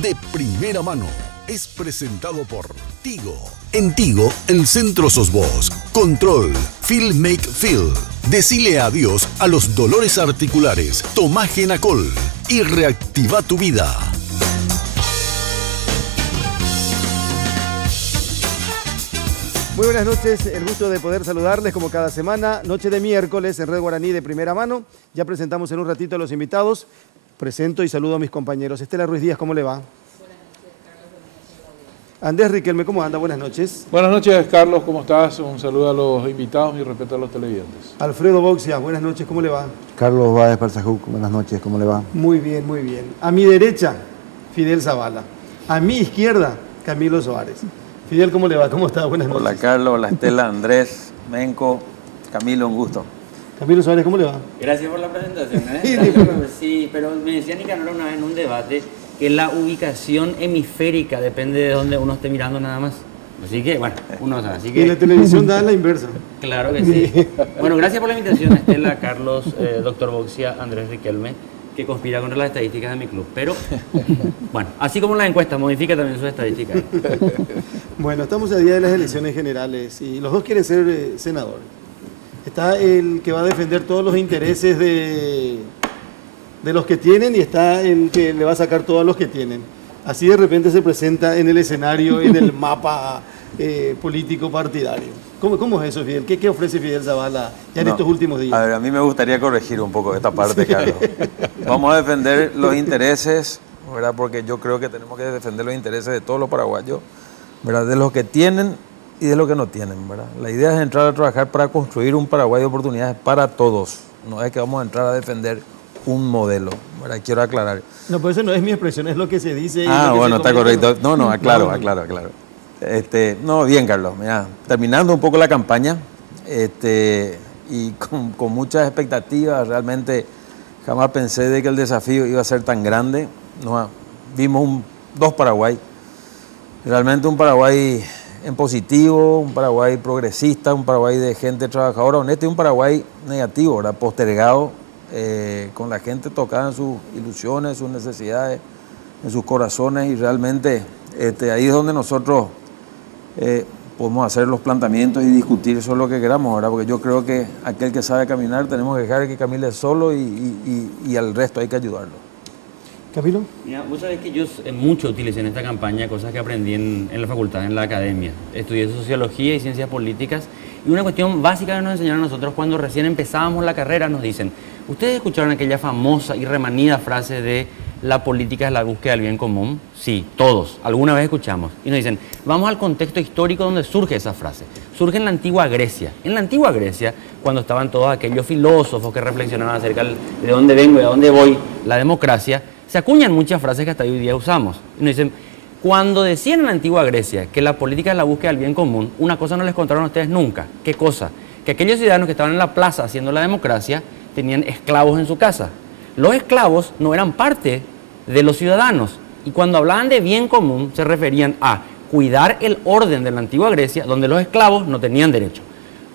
de primera mano es presentado por Tigo. En Tigo, el centro sos vos. Control, Feel Make Feel. Decile adiós a los dolores articulares. Tomá Genacol y reactiva tu vida. Muy buenas noches, el gusto de poder saludarles como cada semana, noche de miércoles en Red Guaraní de primera mano. Ya presentamos en un ratito a los invitados. Presento y saludo a mis compañeros. Estela Ruiz Díaz, ¿cómo le va? Buenas noches, Carlos. Andrés Riquelme, ¿cómo anda? Buenas noches. Buenas noches, Carlos, ¿cómo estás? Un saludo a los invitados y respeto a los televidentes. Alfredo Boxia, buenas noches, ¿cómo le va? Carlos Báez Parzajuc, buenas noches, ¿cómo le va? Muy bien, muy bien. A mi derecha, Fidel Zavala. A mi izquierda, Camilo Soares. Fidel, ¿cómo le va? ¿Cómo está? Buenas noches. Hola Carlos, hola Estela, Andrés, Menco, Camilo, un gusto. Camilo Soares, ¿cómo le va? Gracias por la presentación. Sí, pero me decía Nicanor una vez en un debate que la ubicación hemisférica depende de donde uno esté mirando nada más. Así que, bueno, uno sabe. Así que... Y la televisión da la inversa. Claro que sí. Bueno, gracias por la invitación, Estela, Carlos, doctor Boxia, Andrés Riquelme, que conspira contra las estadísticas de mi club. Pero, bueno, así como la encuesta, modifica también sus estadísticas. Bueno, estamos a día de las elecciones generales y los dos quieren ser senadores. Está el que va a defender todos los intereses de los que tienen y está el que le va a sacar todos los que tienen. Así de repente se presenta en el escenario, en el mapa político partidario. ¿Cómo es eso, Fidel? ¿Qué ofrece Fidel Zavala ya en estos últimos días? A ver, a mí me gustaría corregir un poco esta parte, Carlos. Vamos a defender los intereses, ¿verdad? Porque yo creo que tenemos que defender los intereses de todos los paraguayos, ¿verdad? De los que tienen y de los que no tienen, ¿verdad? La idea es entrar a trabajar para construir un Paraguay de oportunidades para todos. No es que vamos a entrar a defender un modelo, ¿verdad? Quiero aclarar. No, pues eso no es mi expresión, es lo que se dice. Bueno, está correcto. No, aclaro. No, bien, Carlos. Mira, terminando un poco la campaña, y con muchas expectativas, realmente jamás pensé de que el desafío iba a ser tan grande. Vimos dos Paraguay, realmente un Paraguay en positivo, un Paraguay progresista, un Paraguay de gente trabajadora, honesta, y un Paraguay negativo, ¿verdad? Postergado, con la gente tocada en sus ilusiones, sus necesidades, en sus corazones, y realmente ahí es donde nosotros podemos hacer los planteamientos y discutir sobre lo que queramos, ¿verdad? Porque yo creo que aquel que sabe caminar tenemos que dejar que camine solo y al resto hay que ayudarlo. ¿Camilo? Mira, vos sabés que yo mucho utilicé en esta campaña cosas que aprendí en la facultad, en la academia. Estudié sociología y ciencias políticas, y una cuestión básica que nos enseñaron a nosotros cuando recién empezábamos la carrera, nos dicen: ¿ustedes escucharon aquella famosa y remanida frase de la política es la búsqueda del bien común? Sí, todos, alguna vez escuchamos. Y nos dicen, vamos al contexto histórico donde surge esa frase. Surge en la antigua Grecia. En la antigua Grecia, cuando estaban todos aquellos filósofos que reflexionaban acerca de dónde vengo y a dónde voy, la democracia, se acuñan muchas frases que hasta hoy día usamos. Y nos dicen, cuando decían en la antigua Grecia que la política es la búsqueda del bien común, una cosa no les contaron a ustedes nunca. ¿Qué cosa? Que aquellos ciudadanos que estaban en la plaza haciendo la democracia tenían esclavos en su casa. Los esclavos no eran parte de los ciudadanos, y cuando hablaban de bien común se referían a cuidar el orden de la antigua Grecia, donde los esclavos no tenían derecho.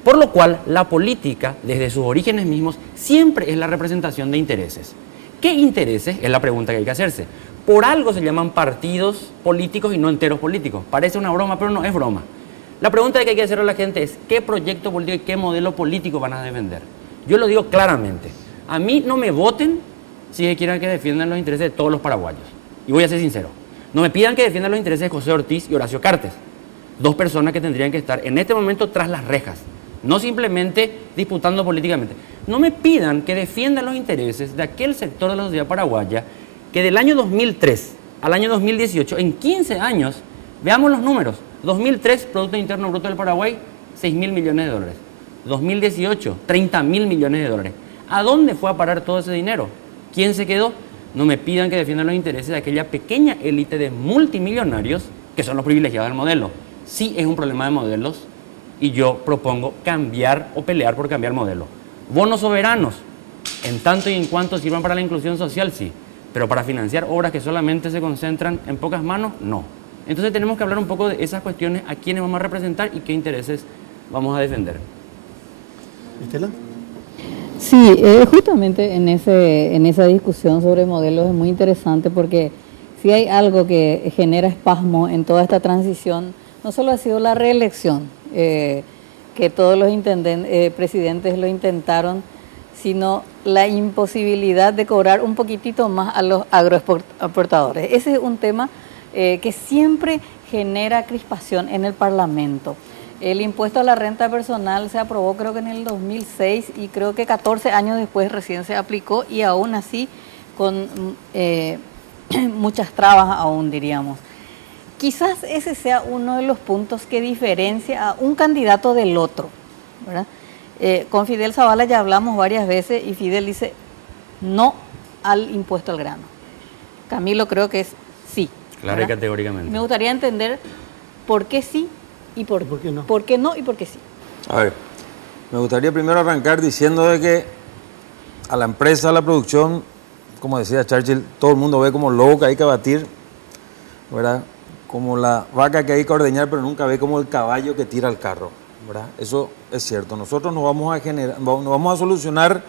Por lo cual, la política, desde sus orígenes mismos, siempre es la representación de intereses. ¿Qué intereses? Es la pregunta que hay que hacerse. Por algo se llaman partidos políticos y no enteros políticos. Parece una broma, pero no es broma. La pregunta que hay que hacer a la gente es, ¿qué proyecto político y qué modelo político van a defender? Yo lo digo claramente. A mí no me voten si quieren que defiendan los intereses de todos los paraguayos. Y voy a ser sincero. No me pidan que defiendan los intereses de José Ortiz y Horacio Cartes. Dos personas que tendrían que estar en este momento tras las rejas. No simplemente disputando políticamente. No me pidan que defiendan los intereses de aquel sector de la sociedad paraguaya que del año 2003 al año 2018, en 15 años, veamos los números. 2003, Producto Interno Bruto del Paraguay, 6.000 millones de dólares. 2018, 30.000 millones de dólares. ¿A dónde fue a parar todo ese dinero? ¿Quién se quedó? No me pidan que defiendan los intereses de aquella pequeña élite de multimillonarios que son los privilegiados del modelo. Sí es un problema de modelos y yo propongo cambiar o pelear por cambiar modelo. Bonos soberanos, en tanto y en cuanto sirvan para la inclusión social, sí, pero para financiar obras que solamente se concentran en pocas manos, no. Entonces tenemos que hablar un poco de esas cuestiones, a quiénes vamos a representar y qué intereses vamos a defender. ¿Estela? Sí, justamente en esa discusión sobre modelos es muy interesante porque si hay algo que genera espasmo en toda esta transición, no solo ha sido la reelección, que todos los presidentes lo intentaron, sino la imposibilidad de cobrar un poquitito más a los agroexportadores. Ese es un tema que siempre genera crispación en el Parlamento. El impuesto a la renta personal se aprobó creo que en el 2006 y creo que 14 años después recién se aplicó y aún así con muchas trabas aún, diríamos. Quizás ese sea uno de los puntos que diferencia a un candidato del otro, ¿verdad? Con Fidel Zavala ya hablamos varias veces y Fidel dice no al impuesto al grano. Camilo creo que es sí. Claro y categóricamente. Me gustaría entender por qué sí y por qué no. ¿Por qué no y por qué sí? A ver, me gustaría primero arrancar diciendo de que a la empresa, a la producción, como decía Churchill, todo el mundo ve como lobo que hay que abatir, ¿verdad? Como la vaca que hay que ordeñar, pero nunca ve como el caballo que tira el carro, ¿verdad? Eso es cierto. Nosotros no vamos a solucionar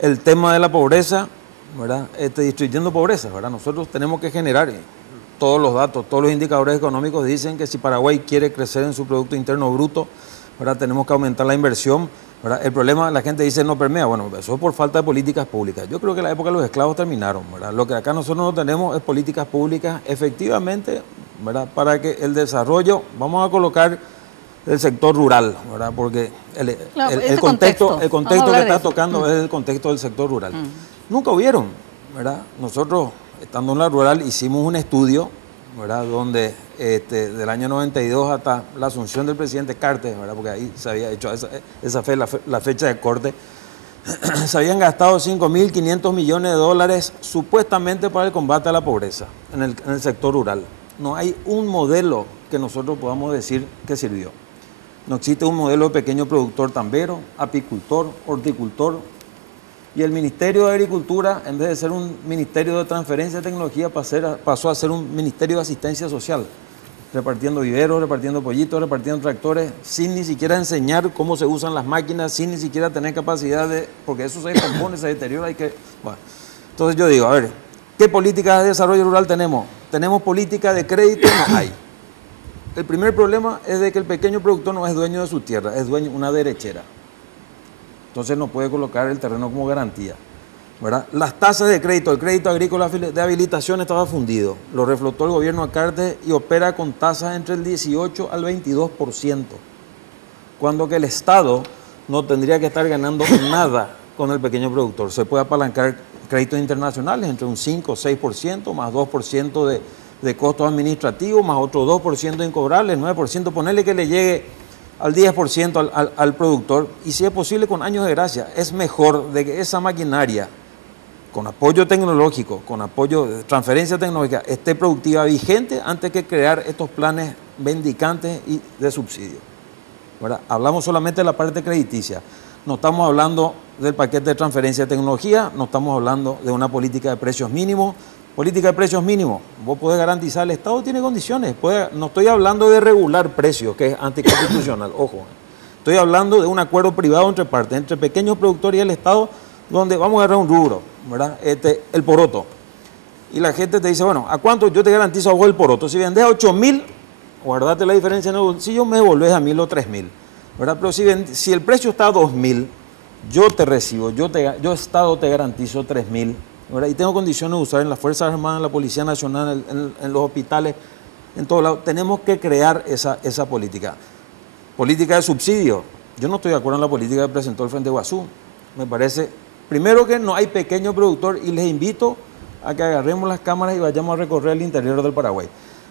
el tema de la pobreza, ¿verdad? Distribuyendo pobreza, ¿verdad? Nosotros tenemos que generar todos los datos, todos los indicadores económicos dicen que si Paraguay quiere crecer en su Producto Interno Bruto, ¿verdad? Tenemos que aumentar la inversión, ¿verdad? El problema, la gente dice no permea, bueno, eso es por falta de políticas públicas. Yo creo que la época de los esclavos terminaron, ¿verdad? Lo que acá nosotros no tenemos es políticas públicas efectivamente, ¿verdad? Para que el desarrollo, vamos a colocar el sector rural, ¿verdad? Porque el contexto que está tocando es el contexto del sector rural. Nunca hubieron, ¿verdad? Nosotros, estando en la rural, hicimos un estudio, ¿verdad? Donde del año 92 hasta la asunción del presidente Cartes, ¿verdad? Porque ahí se había hecho la fecha de corte, se habían gastado 5.500 millones de dólares supuestamente para el combate a la pobreza en el sector rural. No hay un modelo que nosotros podamos decir que sirvió. No existe un modelo de pequeño productor tambero, apicultor, horticultor. Y el Ministerio de Agricultura, en vez de ser un ministerio de transferencia de tecnología, pasó a ser un ministerio de asistencia social, repartiendo viveros, repartiendo pollitos, repartiendo tractores, sin ni siquiera enseñar cómo se usan las máquinas, sin ni siquiera tener capacidad de... porque eso se descompone, se deteriora, bueno. Entonces yo digo, a ver, ¿qué políticas de desarrollo rural tenemos? Tenemos política de crédito, no hay. El primer problema es de que el pequeño productor no es dueño de su tierra, es dueño de una derechera. Entonces no puede colocar el terreno como garantía, ¿verdad? Las tasas de crédito, el crédito agrícola de habilitación estaba fundido, lo reflotó el gobierno a Cartes y opera con tasas entre el 18 al 22%, cuando que el Estado no tendría que estar ganando nada con el pequeño productor. Se puede apalancar créditos internacionales entre un 5 o 6%, más 2% de costos administrativos, más otro 2% incobrables, 9%, ponerle que le llegue al 10% al productor, y si es posible con años de gracia. Es mejor de que esa maquinaria, con apoyo tecnológico, con apoyo de transferencia tecnológica, esté productiva, vigente, antes que crear estos planes mendicantes y de subsidio, ¿verdad? Hablamos solamente de la parte crediticia, no estamos hablando del paquete de transferencia de tecnología, no estamos hablando de una política de precios mínimos. Política de precios mínimos, vos podés garantizar, el Estado tiene condiciones, no estoy hablando de regular precios, que es anticonstitucional, ojo, estoy hablando de un acuerdo privado entre partes, entre pequeños productores y el Estado, donde vamos a agarrar un rubro, ¿verdad? El poroto, y la gente te dice, bueno, ¿a cuánto yo te garantizo a vos el poroto? Si vendes a 8.000, guardate la diferencia en el bolsillo, me devolvés a 1.000 o 3.000, ¿verdad? Pero si el precio está a 2.000, yo te recibo, yo Estado te garantizo 3.000, ¿verdad? Y tengo condiciones de usar en las Fuerzas Armadas, en la Policía Nacional, en los hospitales, en todos lados. Tenemos que crear esa política. Política de subsidio. Yo no estoy de acuerdo en la política que presentó el Frente Guazú. Me parece, primero, que no hay pequeño productor, y les invito a que agarremos las cámaras y vayamos a recorrer el interior del Paraguay.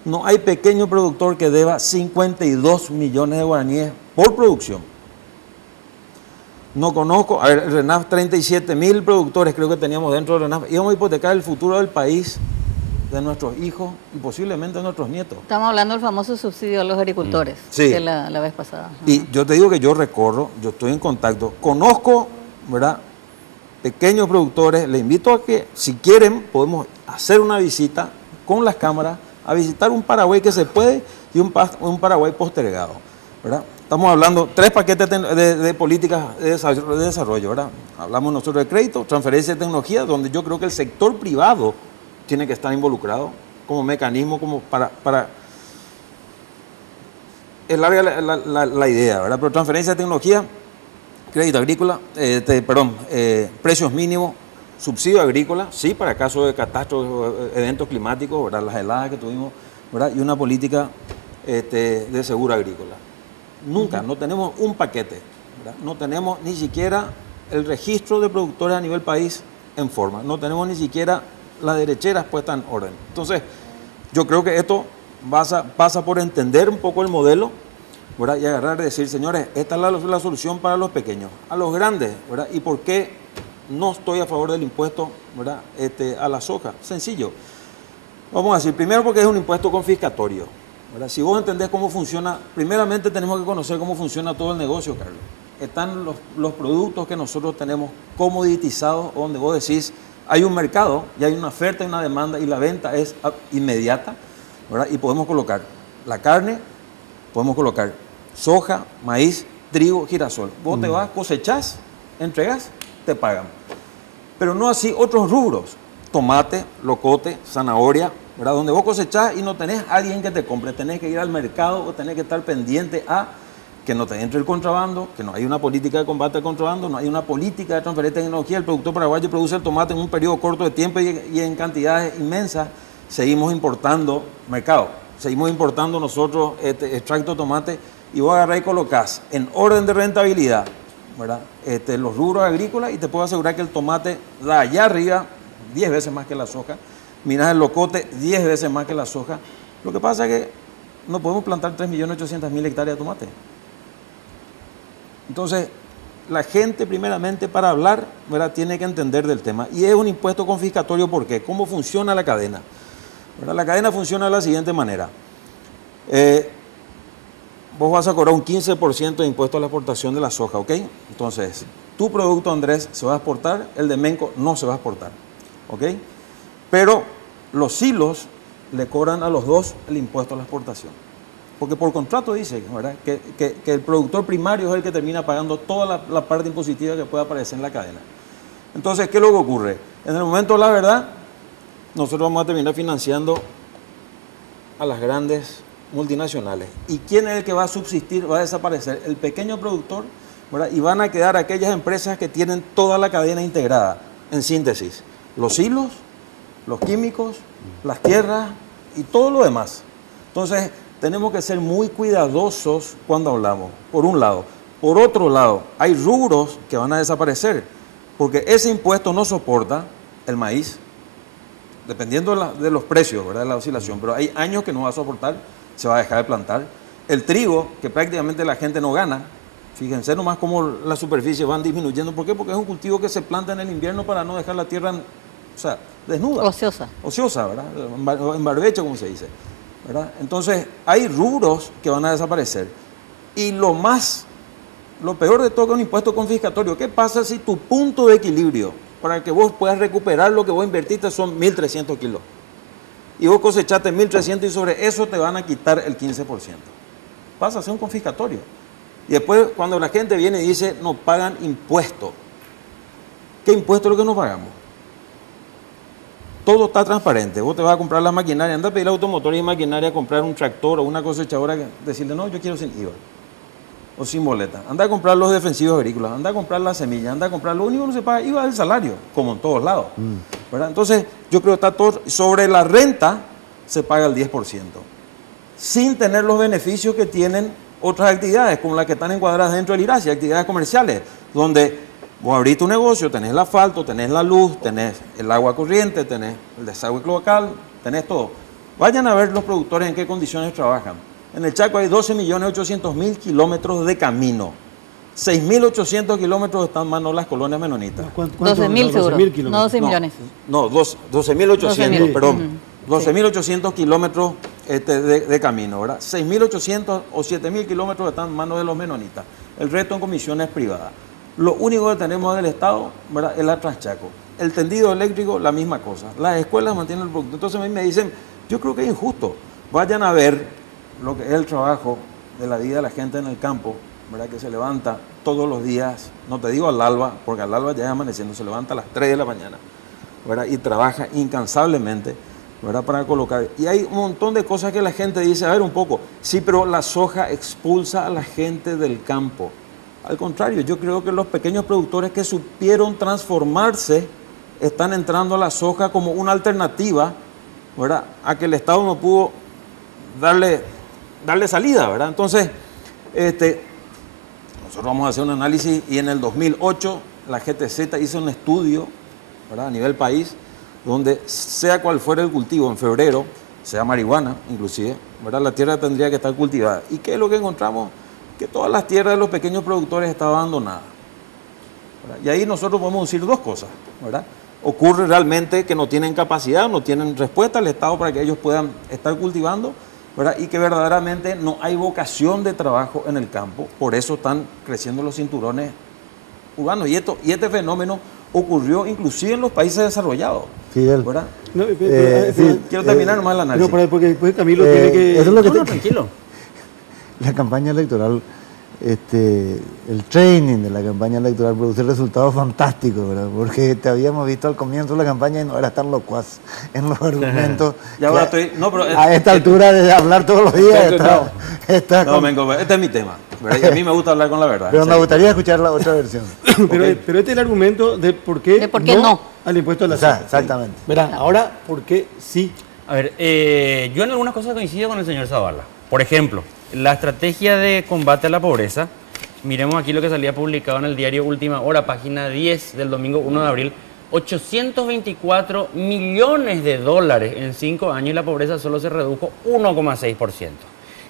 No hay pequeño productor que deba 52 millones de guaraníes por producción. No conozco, a ver, el RENAF, 37.000 productores creo que teníamos dentro del RENAF. Íbamos a hipotecar el futuro del país, de nuestros hijos y posiblemente de nuestros nietos. Estamos hablando del famoso subsidio a los agricultores, sí, de la vez pasada. Y yo te digo que yo recorro, yo estoy en contacto, conozco, ¿verdad?, pequeños productores. Les invito a que, si quieren, podemos hacer una visita con las cámaras, a visitar un Paraguay que se puede y un Paraguay postergado, ¿verdad? Estamos hablando 3 paquetes de políticas de desarrollo, ¿verdad? Hablamos nosotros de crédito, transferencia de tecnología, donde yo creo que el sector privado tiene que estar involucrado, como mecanismo, como para es larga la idea, ¿verdad? Pero transferencia de tecnología, crédito agrícola, precios mínimos, subsidio agrícola, sí, para casos de catástrofes, eventos climáticos, ¿verdad? Las heladas que tuvimos, ¿verdad? Y una política de seguro agrícola. Nunca, no tenemos un paquete, ¿verdad? No tenemos ni siquiera el registro de productores a nivel país en forma, no tenemos ni siquiera las derecheras puestas en orden. Entonces, yo creo que esto pasa por entender un poco el modelo, ¿verdad? Y agarrar y decir, señores, esta es la solución para los pequeños, a los grandes, ¿verdad? ¿Y por qué no estoy a favor del impuesto, ¿verdad? A la soja? Sencillo. Vamos a decir, primero porque es un impuesto confiscatorio, ¿verdad? Si vos entendés cómo funciona, primeramente tenemos que conocer cómo funciona todo el negocio, Carlos. Están los productos que nosotros tenemos comoditizados, donde vos decís, hay un mercado y hay una oferta y una demanda y la venta es inmediata, ¿verdad? Y podemos colocar la carne, podemos colocar soja, maíz, trigo, girasol. Vos te vas, cosechás, entregas, te pagan. Pero no así otros rubros, tomate, locote, zanahoria, ¿verdad? Donde vos cosechás y no tenés alguien que te compre, tenés que ir al mercado o tenés que estar pendiente a que no te entre el contrabando, que no hay una política de combate al contrabando, no hay una política de transferencia de tecnología. El productor paraguayo produce el tomate en un periodo corto de tiempo y en cantidades inmensas. Seguimos importando mercado, seguimos importando nosotros extracto de tomate y vos agarrás y colocás en orden de rentabilidad, ¿verdad? Los rubros agrícolas y te puedo asegurar que el tomate da allá arriba 10 veces más que la soja, mirás el locote 10 veces más que la soja. Lo que pasa es que no podemos plantar 3.800.000 hectáreas de tomate. Entonces, la gente primeramente para hablar, ¿verdad? Tiene que entender del tema. Y es un impuesto confiscatorio, ¿por qué? ¿Cómo funciona la cadena? ¿Verdad? La cadena funciona de la siguiente manera. Vos vas a cobrar un 15% de impuesto a la exportación de la soja, ¿ok? Entonces, tu producto, Andrés, se va a exportar, el de Menco no se va a exportar, ¿ok? Pero los silos le cobran a los dos el impuesto a la exportación. Porque por contrato dice, ¿verdad? Que el productor primario es el que termina pagando toda la parte impositiva que pueda aparecer en la cadena. Entonces, ¿qué es lo que ocurre? En el momento de la verdad, nosotros vamos a terminar financiando a las grandes multinacionales. ¿Y quién es el que va a subsistir? Va a desaparecer el pequeño productor, ¿verdad? Y van a quedar aquellas empresas que tienen toda la cadena integrada. En síntesis, los hilos, los químicos, las tierras y todo lo demás. Entonces, tenemos que ser muy cuidadosos cuando hablamos, por un lado. Por otro lado, hay rubros que van a desaparecer, porque ese impuesto no soporta el maíz, dependiendo de los precios, ¿verdad? De la oscilación, pero hay años que no va a soportar, se va a dejar de plantar. El trigo, que prácticamente la gente no gana, fíjense nomás cómo las superficies van disminuyendo. ¿Por qué? Porque es un cultivo que se planta en el invierno para no dejar la tierra, desnuda. Ociosa. Ociosa, ¿verdad? En barbecho, como se dice, ¿verdad? Entonces, hay rubros que van a desaparecer. Y lo peor de todo es un impuesto confiscatorio. ¿Qué pasa si tu punto de equilibrio para que vos puedas recuperar lo que vos invertiste son 1.300 kilos? Y vos cosechaste 1.300 y sobre eso te van a quitar el 15%. Pasa a ser un confiscatorio. Y después, cuando la gente viene y dice, no pagan impuestos. ¿Qué impuesto es lo que no pagamos? Todo está transparente. Vos te vas a comprar la maquinaria, anda a pedir automotor y maquinaria a comprar un tractor o una cosechadora, decirle, no, yo quiero sin IVA o sin boleta. Anda a comprar los defensivos agrícolas, anda a comprar las semillas, anda a comprar, lo único que no se paga IVA es el salario, como en todos lados. ¿Verdad? Entonces, yo creo que está todo, sobre la renta se paga el 10%, sin tener los beneficios que tienen otras actividades, como las que están encuadradas dentro del IRASI, actividades comerciales, donde vos abrís tu negocio, tenés el asfalto, tenés la luz, tenés el agua corriente, tenés el desagüe cloacal, tenés todo. Vayan a ver los productores en qué condiciones trabajan. En el Chaco hay 12.800.000 kilómetros de camino. 6.800 kilómetros están en manos de las colonias menonitas. 12.000 seguro, no 12 millones. No, 12.800, perdón. 12.800 kilómetros de camino, ¿verdad? 6.800 o 7.000 kilómetros están en manos de los menonitas. El resto en comisiones privadas. Lo único que tenemos del Estado, ¿verdad?, es la Transchaco. El tendido eléctrico, la misma cosa. Las escuelas mantienen el producto. Entonces a mí me dicen, yo creo que es injusto. Vayan a ver lo que es el trabajo de la vida de la gente en el campo, ¿verdad?, que se levanta todos los días, no te digo al alba, porque al alba ya es amaneciendo, se levanta a las 3 de la mañana, ¿verdad?, y trabaja incansablemente ¿verdad? Para colocar. Y hay un montón de cosas que la gente dice, a ver un poco, sí, pero la soja expulsa a la gente del campo. Al contrario, yo creo que los pequeños productores que supieron transformarse están entrando a la soja como una alternativa, ¿verdad? A que el Estado no pudo darle salida, ¿verdad? Entonces, nosotros vamos a hacer un análisis y en el 2008 la GTZ hizo un estudio, ¿verdad? A nivel país, donde sea cual fuera el cultivo, en febrero, sea marihuana inclusive, ¿verdad? La tierra tendría que estar cultivada. ¿Y qué es lo que encontramos? Que todas las tierras de los pequeños productores estaban abandonadas, ¿verdad? Y ahí nosotros podemos decir dos cosas, ¿verdad? Ocurre realmente que no tienen capacidad, no tienen respuesta al Estado para que ellos puedan estar cultivando, ¿verdad? Y que verdaderamente no hay vocación de trabajo en el campo, por eso están creciendo los cinturones urbanos. Y este fenómeno ocurrió inclusive en los países desarrollados, Fidel. ¿verdad? No, Quiero terminar nomás el análisis. No, porque después Camilo tiene que... Eso es lo que Tranquilo. La campaña electoral, el training de la campaña electoral produce resultados fantásticos, ¿verdad? Porque te habíamos visto al comienzo de la campaña y no eras tan locuaz en los argumentos. Ya ahora estoy... No, pero, a esta altura de hablar todos los días No, Mengo, este es mi tema, ¿verdad? Y a mí me gusta hablar con la verdad. Pero me gustaría escuchar la otra versión. pero este es el argumento de por qué, De por qué no al impuesto a la O sea, soja. exactamente. Verá, ahora, ¿por qué sí? A ver, yo en algunas cosas coincido con el señor Zavala. Por ejemplo, la estrategia de combate a la pobreza. Miremos aquí lo que salía publicado en el diario Última Hora, página 10 del domingo 1 de abril. 824 millones de dólares en 5 años y la pobreza solo se redujo 1,6%.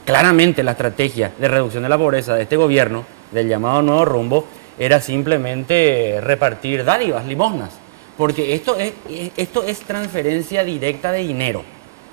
Claramente la estrategia de reducción de la pobreza de este gobierno, del llamado Nuevo Rumbo, era simplemente repartir dádivas, limosnas. Porque esto es transferencia directa de dinero.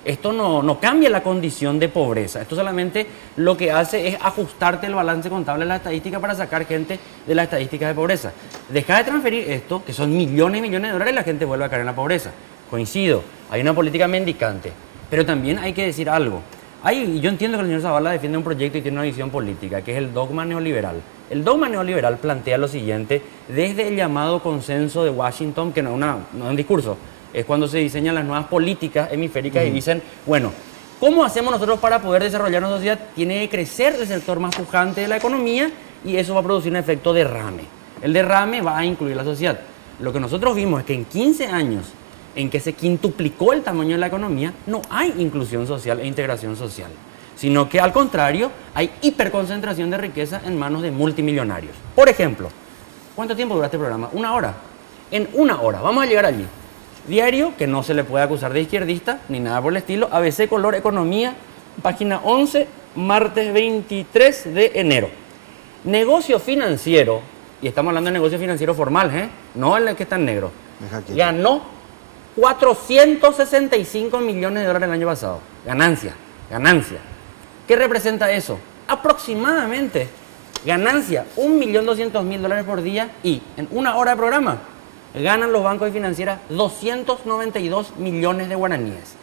Esto no cambia la condición de pobreza. Esto solamente lo que hace es ajustarte el balance contable de la estadística para sacar gente de las estadísticas de pobreza. Deja de transferir esto, que son millones y millones de dólares, y la gente vuelve a caer en la pobreza. Coincido, hay una política mendicante. Pero también hay que decir algo. Yo entiendo que el señor Zavala defiende un proyecto y tiene una visión política, que es el dogma neoliberal. El dogma neoliberal plantea lo siguiente, desde el llamado consenso de Washington, que no es un discurso, es cuando se diseñan las nuevas políticas hemisféricas y dicen, bueno, ¿cómo hacemos nosotros para poder desarrollar una sociedad? Tiene que crecer el sector más pujante de la economía y eso va a producir un efecto derrame. El derrame va a incluir la sociedad. Lo que nosotros vimos es que en 15 años en que se quintuplicó el tamaño de la economía, no hay inclusión social e integración social, sino que al contrario hay hiperconcentración de riqueza en manos de multimillonarios. Por ejemplo, ¿cuánto tiempo dura este programa? 1 hora. En 1 hora, vamos a llegar allí. Diario, que no se le puede acusar de izquierdista, ni nada por el estilo, ABC Color Economía, página 11, martes 23 de enero. Negocio financiero, y estamos hablando de negocio financiero formal, no el que está en negro, ganó 465 millones de dólares el año pasado. Ganancia. ¿Qué representa eso? Aproximadamente ganancia 1.200.000 dólares por día y en 1 hora de programa ganan los bancos y financieras 292 millones de guaraníes.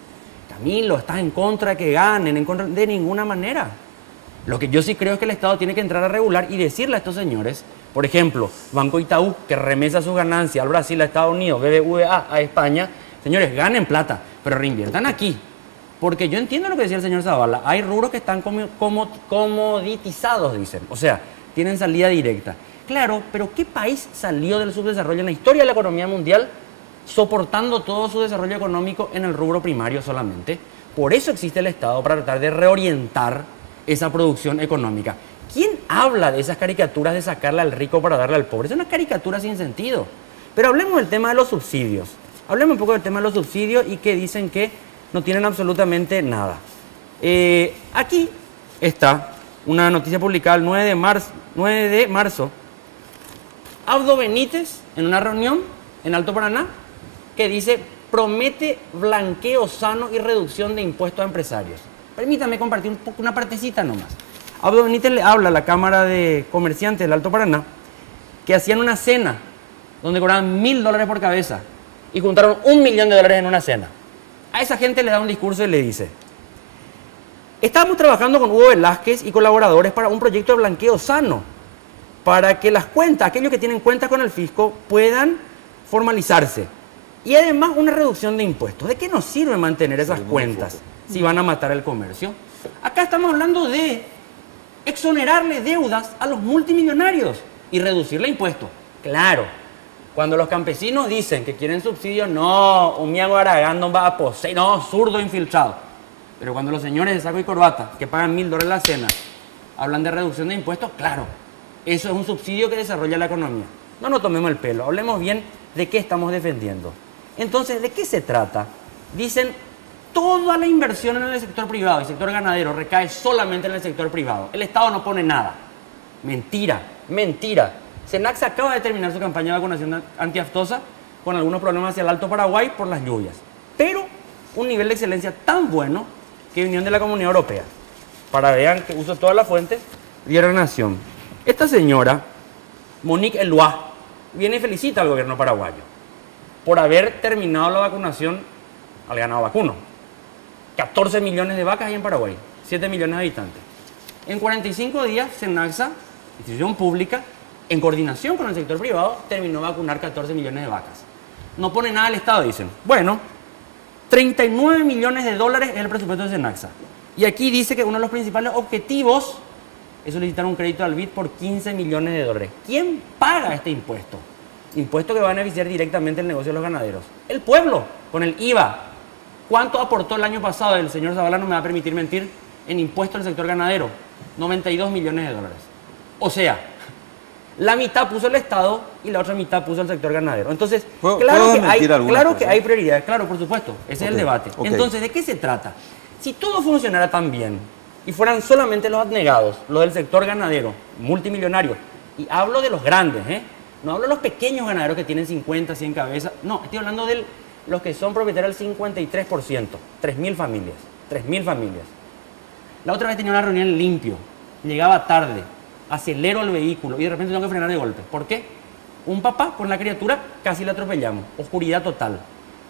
Camilo, ¿estás en contra de que ganen? En contra de ninguna manera. Lo que yo sí creo es que el Estado tiene que entrar a regular y decirle a estos señores, por ejemplo, Banco Itaú, que remesa sus ganancias al Brasil, a Estados Unidos, BBVA, a España, señores, ganen plata, pero reinviertan aquí. Porque yo entiendo lo que decía el señor Zavala, hay rubros que están comoditizados, dicen, o sea, tienen salida directa. Claro, pero ¿qué país salió del subdesarrollo en la historia de la economía mundial soportando todo su desarrollo económico en el rubro primario solamente? Por eso existe el Estado, para tratar de reorientar esa producción económica. ¿Quién habla de esas caricaturas de sacarle al rico para darle al pobre? Es una caricatura sin sentido. Pero hablemos del tema de los subsidios. Hablemos un poco del tema de los subsidios y que dicen que no tienen absolutamente nada. Aquí está una noticia publicada el 9 de marzo. Abdo Benítez, en una reunión en Alto Paraná, que dice, promete blanqueo sano y reducción de impuestos a empresarios. Permítame compartir una partecita nomás. Abdo Benítez le habla a la Cámara de Comerciantes del Alto Paraná que hacían una cena donde cobraban $1.000 por cabeza y juntaron $1 millón en una cena. A esa gente le da un discurso y le dice, estamos trabajando con Hugo Velázquez y colaboradores para un proyecto de blanqueo sano, para que las cuentas, aquellos que tienen cuentas con el fisco, puedan formalizarse. Y además una reducción de impuestos. ¿De qué nos sirve mantener esas cuentas si van a matar el comercio? Acá estamos hablando de exonerarle deudas a los multimillonarios y reducirle impuestos. Claro, cuando los campesinos dicen que quieren subsidios, no, un miago Aragán no va a poseer, no, zurdo infiltrado. Pero cuando los señores de saco y corbata, que pagan $1000 la cena, hablan de reducción de impuestos, claro, eso es un subsidio que desarrolla la economía. No nos tomemos el pelo, hablemos bien de qué estamos defendiendo. Entonces, ¿de qué se trata? Dicen, toda la inversión en el sector privado, el sector ganadero, recae solamente en el sector privado. El Estado no pone nada. Mentira, mentira. Senaxa acaba de terminar su campaña de vacunación antiaftosa con algunos problemas hacia el Alto Paraguay por las lluvias. Pero un nivel de excelencia tan bueno que vinieron de la Comunidad Europea. Para vean que uso todas las fuentes, Diario Nación. Esta señora, Monique Eloy, viene y felicita al gobierno paraguayo por haber terminado la vacunación al ganado vacuno. 14 millones de vacas hay en Paraguay, 7 millones de habitantes. En 45 días, Senaxa, institución pública, en coordinación con el sector privado, terminó de vacunar 14 millones de vacas. No pone nada al Estado, dicen. Bueno, 39 millones de dólares es el presupuesto de Senaxa. Y aquí dice que uno de los principales objetivos es solicitar un crédito al BID por 15 millones de dólares. ¿Quién paga este impuesto? Impuesto que va a beneficiar directamente el negocio de los ganaderos. El pueblo, con el IVA. ¿Cuánto aportó el año pasado? El señor Zavala no me va a permitir mentir en impuestos al sector ganadero. 92 millones de dólares. O sea, la mitad puso el Estado y la otra mitad puso el sector ganadero. Entonces, claro que hay prioridades, claro, por supuesto. Ese es el debate. Entonces, ¿de qué se trata? Si todo funcionara tan bien y fueran solamente los abnegados, los del sector ganadero, multimillonarios, y hablo de los grandes, no hablo de los pequeños ganaderos que tienen 50, 100 cabezas, no, estoy hablando de los que son propietarios del 53%, 3.000 familias, 3.000 familias. La otra vez tenía una reunión en Limpio, llegaba tarde, acelero el vehículo y de repente tengo que frenar de golpe. ¿Por qué? Un papá con la criatura casi la atropellamos, oscuridad total.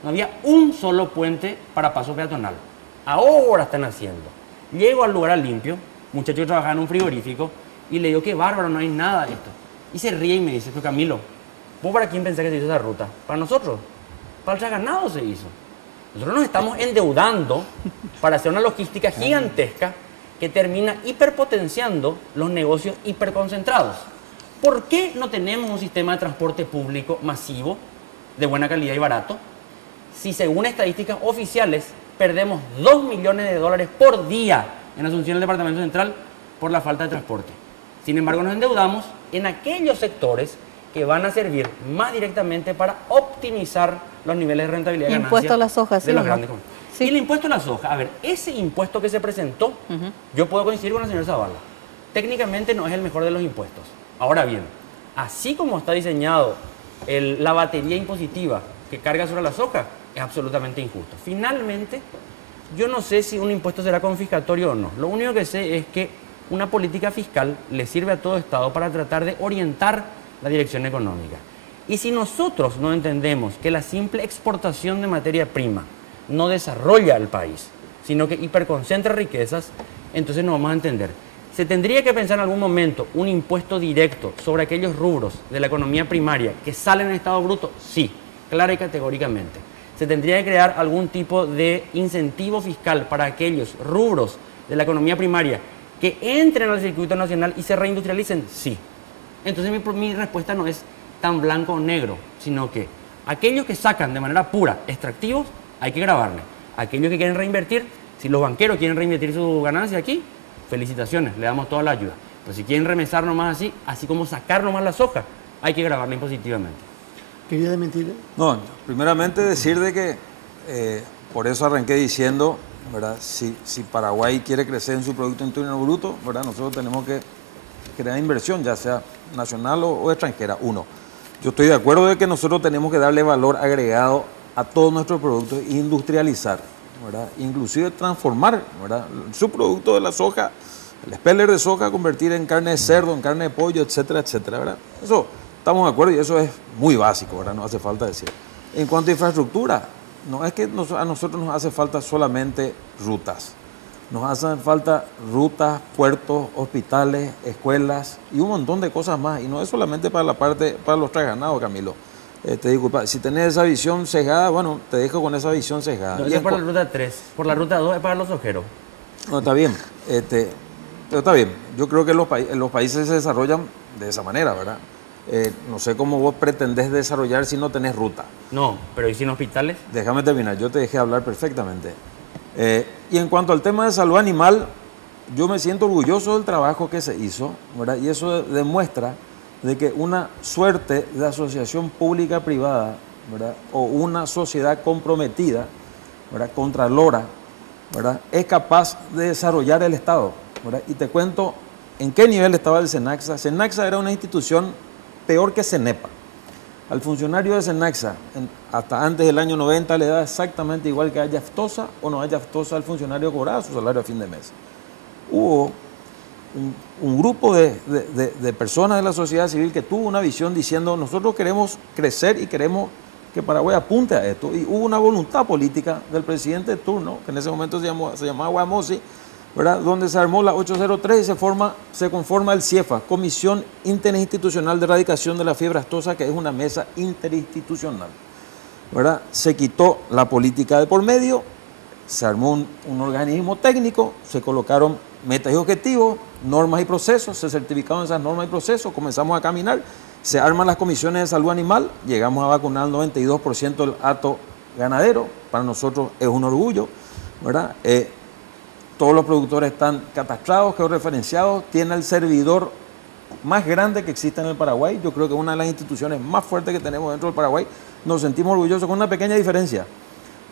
No había un solo puente para paso peatonal. Ahora están haciendo. Llego al lugar al Limpio, muchacho que trabajaba en un frigorífico, y le digo, qué bárbaro, no hay nada de esto. Y se ríe y me dice, pero Camilo, ¿vos para quién pensás que se hizo esa ruta? Para nosotros, para el ganado se hizo. Nosotros nos estamos endeudando para hacer una logística gigantesca que termina hiperpotenciando los negocios hiperconcentrados. ¿Por qué no tenemos un sistema de transporte público masivo, de buena calidad y barato, si según estadísticas oficiales perdemos 2 millones de dólares por día en Asunción del Departamento Central por la falta de transporte? Sin embargo, nos endeudamos en aquellos sectores que van a servir más directamente para optimizar los niveles de rentabilidad y ganancia. Impuesto a la soja, de los grandes. Sí. Y el impuesto a la soja, a ver, ese impuesto que se presentó, yo puedo coincidir con el señor Zavala. Técnicamente no es el mejor de los impuestos. Ahora bien, así como está diseñado la batería impositiva que carga sobre la soja, es absolutamente injusto. Finalmente, yo no sé si un impuesto será confiscatorio o no. Lo único que sé es que una política fiscal le sirve a todo Estado para tratar de orientar la dirección económica. Y si nosotros no entendemos que la simple exportación de materia prima no desarrolla al país, sino que hiperconcentra riquezas, entonces no vamos a entender. ¿Se tendría que pensar en algún momento un impuesto directo sobre aquellos rubros de la economía primaria que salen en estado bruto? Sí, clara y categóricamente. ¿Se tendría que crear algún tipo de incentivo fiscal para aquellos rubros de la economía primaria que entren al circuito nacional y se reindustrialicen? Sí. Entonces mi respuesta no es tan blanco o negro, sino que aquellos que sacan de manera pura extractivos, hay que grabarle. Aquellos que quieren reinvertir, si los banqueros quieren reinvertir su ganancia aquí, felicitaciones, le damos toda la ayuda. Pero si quieren remesar nomás así como sacar nomás la soja, hay que grabarla impositivamente. ¿Quería desmentir? No, primeramente decir de que por eso arranqué diciendo, ¿verdad? Si Paraguay quiere crecer en su Producto Interno Bruto, ¿verdad? Nosotros tenemos que crear inversión, ya sea nacional o extranjera. Uno, yo estoy de acuerdo de que nosotros tenemos que darle valor agregado a todos nuestros productos e industrializar, ¿verdad? Inclusive transformar, ¿verdad? Su producto de la soja, el speller de soja, convertir en carne de cerdo, en carne de pollo, etcétera, etcétera, ¿verdad? Eso estamos de acuerdo y eso es muy básico, ¿verdad? No hace falta decir. En cuanto a infraestructura, no es que a nosotros nos hace falta solamente rutas. Nos hacen falta rutas, puertos, hospitales, escuelas y un montón de cosas más. Y no es solamente para la parte, para los trasganados, Camilo. Disculpa, si tenés esa visión sesgada, bueno, te dejo con esa visión sesgada. No, eso es por la ruta 3. Por la ruta 2 es para los ojeros. No, está bien. Pero está bien. Yo creo que los países se desarrollan de esa manera, ¿verdad? No sé cómo vos pretendés desarrollar si no tenés ruta. No, pero ¿y sin hospitales? Déjame terminar, yo te dejé hablar perfectamente. Y en cuanto al tema de salud animal, yo me siento orgulloso del trabajo que se hizo, ¿verdad? Y eso demuestra de que una suerte de asociación pública-privada, ¿verdad? O una sociedad comprometida, ¿verdad? Contralora, ¿verdad? Es capaz de desarrollar el Estado, ¿verdad? Y te cuento en qué nivel estaba el SENACSA. SENACSA era una institución peor que CENEPA. Al funcionario de SENACSA, hasta antes del año 90, le da exactamente igual que haya aftosa o no haya aftosa, al funcionario cobraba su salario a fin de mes. Hubo un grupo de personas de la sociedad civil que tuvo una visión diciendo: nosotros queremos crecer y queremos que Paraguay apunte a esto. Y hubo una voluntad política del presidente de turno, que en ese momento se llamaba Guamosi, ¿verdad? Donde se armó la 803 y se conforma el CIEFA, Comisión Interinstitucional de Erradicación de la Fiebre Aftosa, que es una mesa interinstitucional, ¿verdad? Se quitó la política de por medio, se armó un organismo técnico, se colocaron metas y objetivos, normas y procesos, se certificaron esas normas y procesos, comenzamos a caminar, se arman las comisiones de salud animal, llegamos a vacunar el 92% del hato ganadero, para nosotros es un orgullo, ¿verdad? Todos los productores están catastrados, georreferenciados, tiene el servidor más grande que existe en el Paraguay, yo creo que es una de las instituciones más fuertes que tenemos dentro del Paraguay, nos sentimos orgullosos con una pequeña diferencia,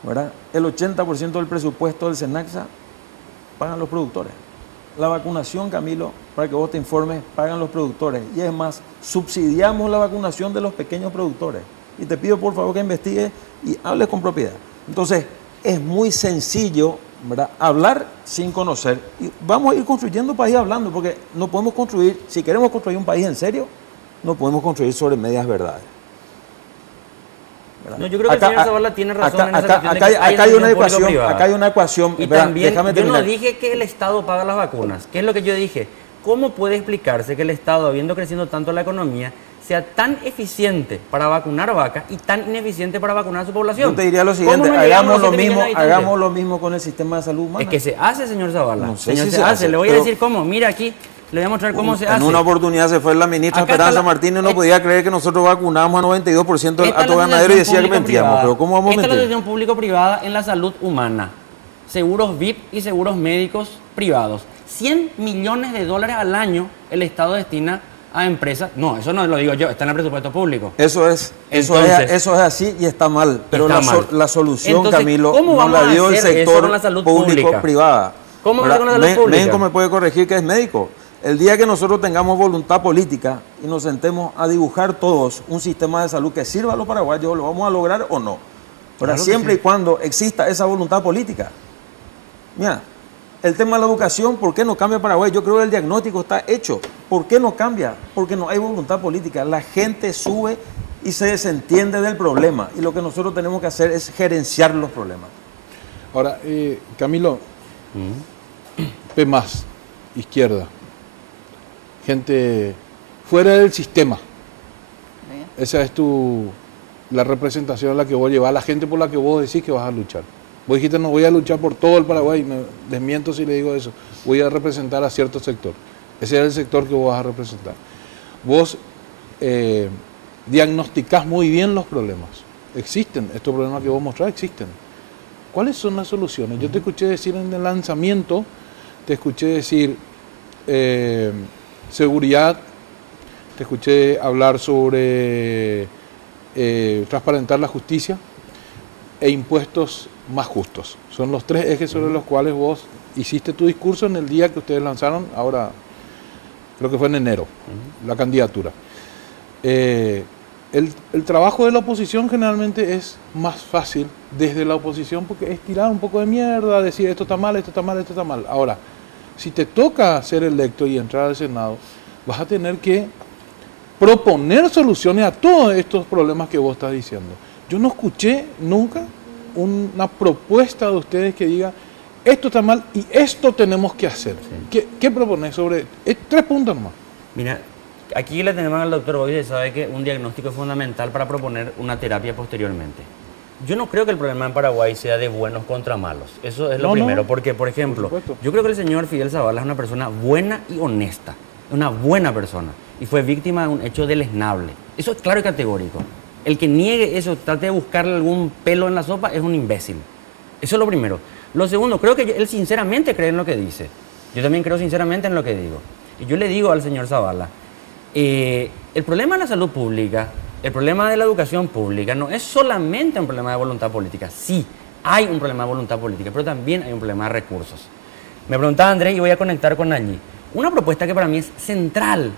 ¿verdad? El 80% del presupuesto del SENACSA pagan los productores. La vacunación, Camilo, para que vos te informes, pagan los productores. Y es más, subsidiamos la vacunación de los pequeños productores. Y te pido por favor que investigues y hables con propiedad. Entonces, es muy sencillo, ¿verdad?, hablar sin conocer. Y vamos a ir construyendo país hablando, porque no podemos construir, si queremos construir un país en serio, no podemos construir sobre medias verdades. No, yo creo que el señor Zavala tiene razón en esa cuestión de que acá hay una ecuación. Y también, yo no dije que el Estado paga las vacunas. ¿Qué es lo que yo dije? ¿Cómo puede explicarse que el Estado, habiendo crecido tanto la economía, sea tan eficiente para vacunar vacas y tan ineficiente para vacunar a su población? Yo te diría lo siguiente, hagamos lo mismo con el sistema de salud humana. Es que se hace, señor Zavala. No sé señor, si se hace. Le voy a decir cómo. Mira aquí. Le voy a mostrar cómo se hace. En una oportunidad se fue la ministra Esperanza Martínez y no podía creer que nosotros vacunamos a 92% del hato ganadero y decía que mentíamos. Pero ¿cómo vamos a mentir? Esta es la asociación público-privada en la salud humana. Seguros VIP y seguros médicos privados. 100 millones de dólares al año el Estado destina a empresas. No, eso no lo digo yo, está en el presupuesto público. Eso es así y está mal. Pero la solución, entonces, Camilo, no la dio el sector público-privada. ¿Cómo va con la salud pública? Médico me puede corregir que es médico. El día que nosotros tengamos voluntad política y nos sentemos a dibujar todos un sistema de salud que sirva a los paraguayos, ¿lo vamos a lograr o no? Pero claro, siempre y cuando exista esa voluntad política. Mira, el tema de la educación, ¿por qué no cambia Paraguay? Yo creo que el diagnóstico está hecho. ¿Por qué no cambia? Porque no hay voluntad política. La gente sube y se desentiende del problema. Y lo que nosotros tenemos que hacer es gerenciar los problemas. Ahora, Camilo, P+, izquierda. Gente fuera del sistema. Esa es la representación a la que vos llevas, la gente por la que vos decís que vas a luchar. Vos dijiste, no voy a luchar por todo el Paraguay, me desmiento si le digo eso. Voy a representar a cierto sector. Ese es el sector que vos vas a representar. Vos diagnosticás muy bien los problemas. Existen, estos problemas que vos mostrás existen. ¿Cuáles son las soluciones? Yo te escuché decir en el lanzamiento, te escuché decir seguridad, te escuché hablar sobre transparentar la justicia e impuestos más justos. Son los tres ejes sobre los cuales vos hiciste tu discurso en el día que ustedes lanzaron, ahora creo que fue en enero, la candidatura. El trabajo de la oposición generalmente es más fácil desde la oposición porque es tirar un poco de mierda, decir esto está mal, esto está mal, esto está mal. Ahora, si te toca ser electo y entrar al Senado, vas a tener que proponer soluciones a todos estos problemas que vos estás diciendo. Yo no escuché nunca una propuesta de ustedes que diga esto está mal y esto tenemos que hacer. Sí. ¿Qué propones sobre 3 puntos nomás? Mira, aquí le tenemos al doctor Boyce, sabe que un diagnóstico es fundamental para proponer una terapia posteriormente. Yo no creo que el problema en Paraguay sea de buenos contra malos. Eso es lo primero. Porque, por ejemplo, yo creo que el señor Fidel Zavala es una persona buena y honesta. Una buena persona. Y fue víctima de un hecho deleznable. Eso es claro y categórico. El que niegue eso, trate de buscarle algún pelo en la sopa, es un imbécil. Eso es lo primero. Lo segundo, creo que él sinceramente cree en lo que dice. Yo también creo sinceramente en lo que digo. Y yo le digo al señor Zavala, el problema de la salud pública, el problema de la educación pública no es solamente un problema de voluntad política. Sí, hay un problema de voluntad política, pero también hay un problema de recursos. Me preguntaba Andrés y voy a conectar con allí. Una propuesta que para mí es central.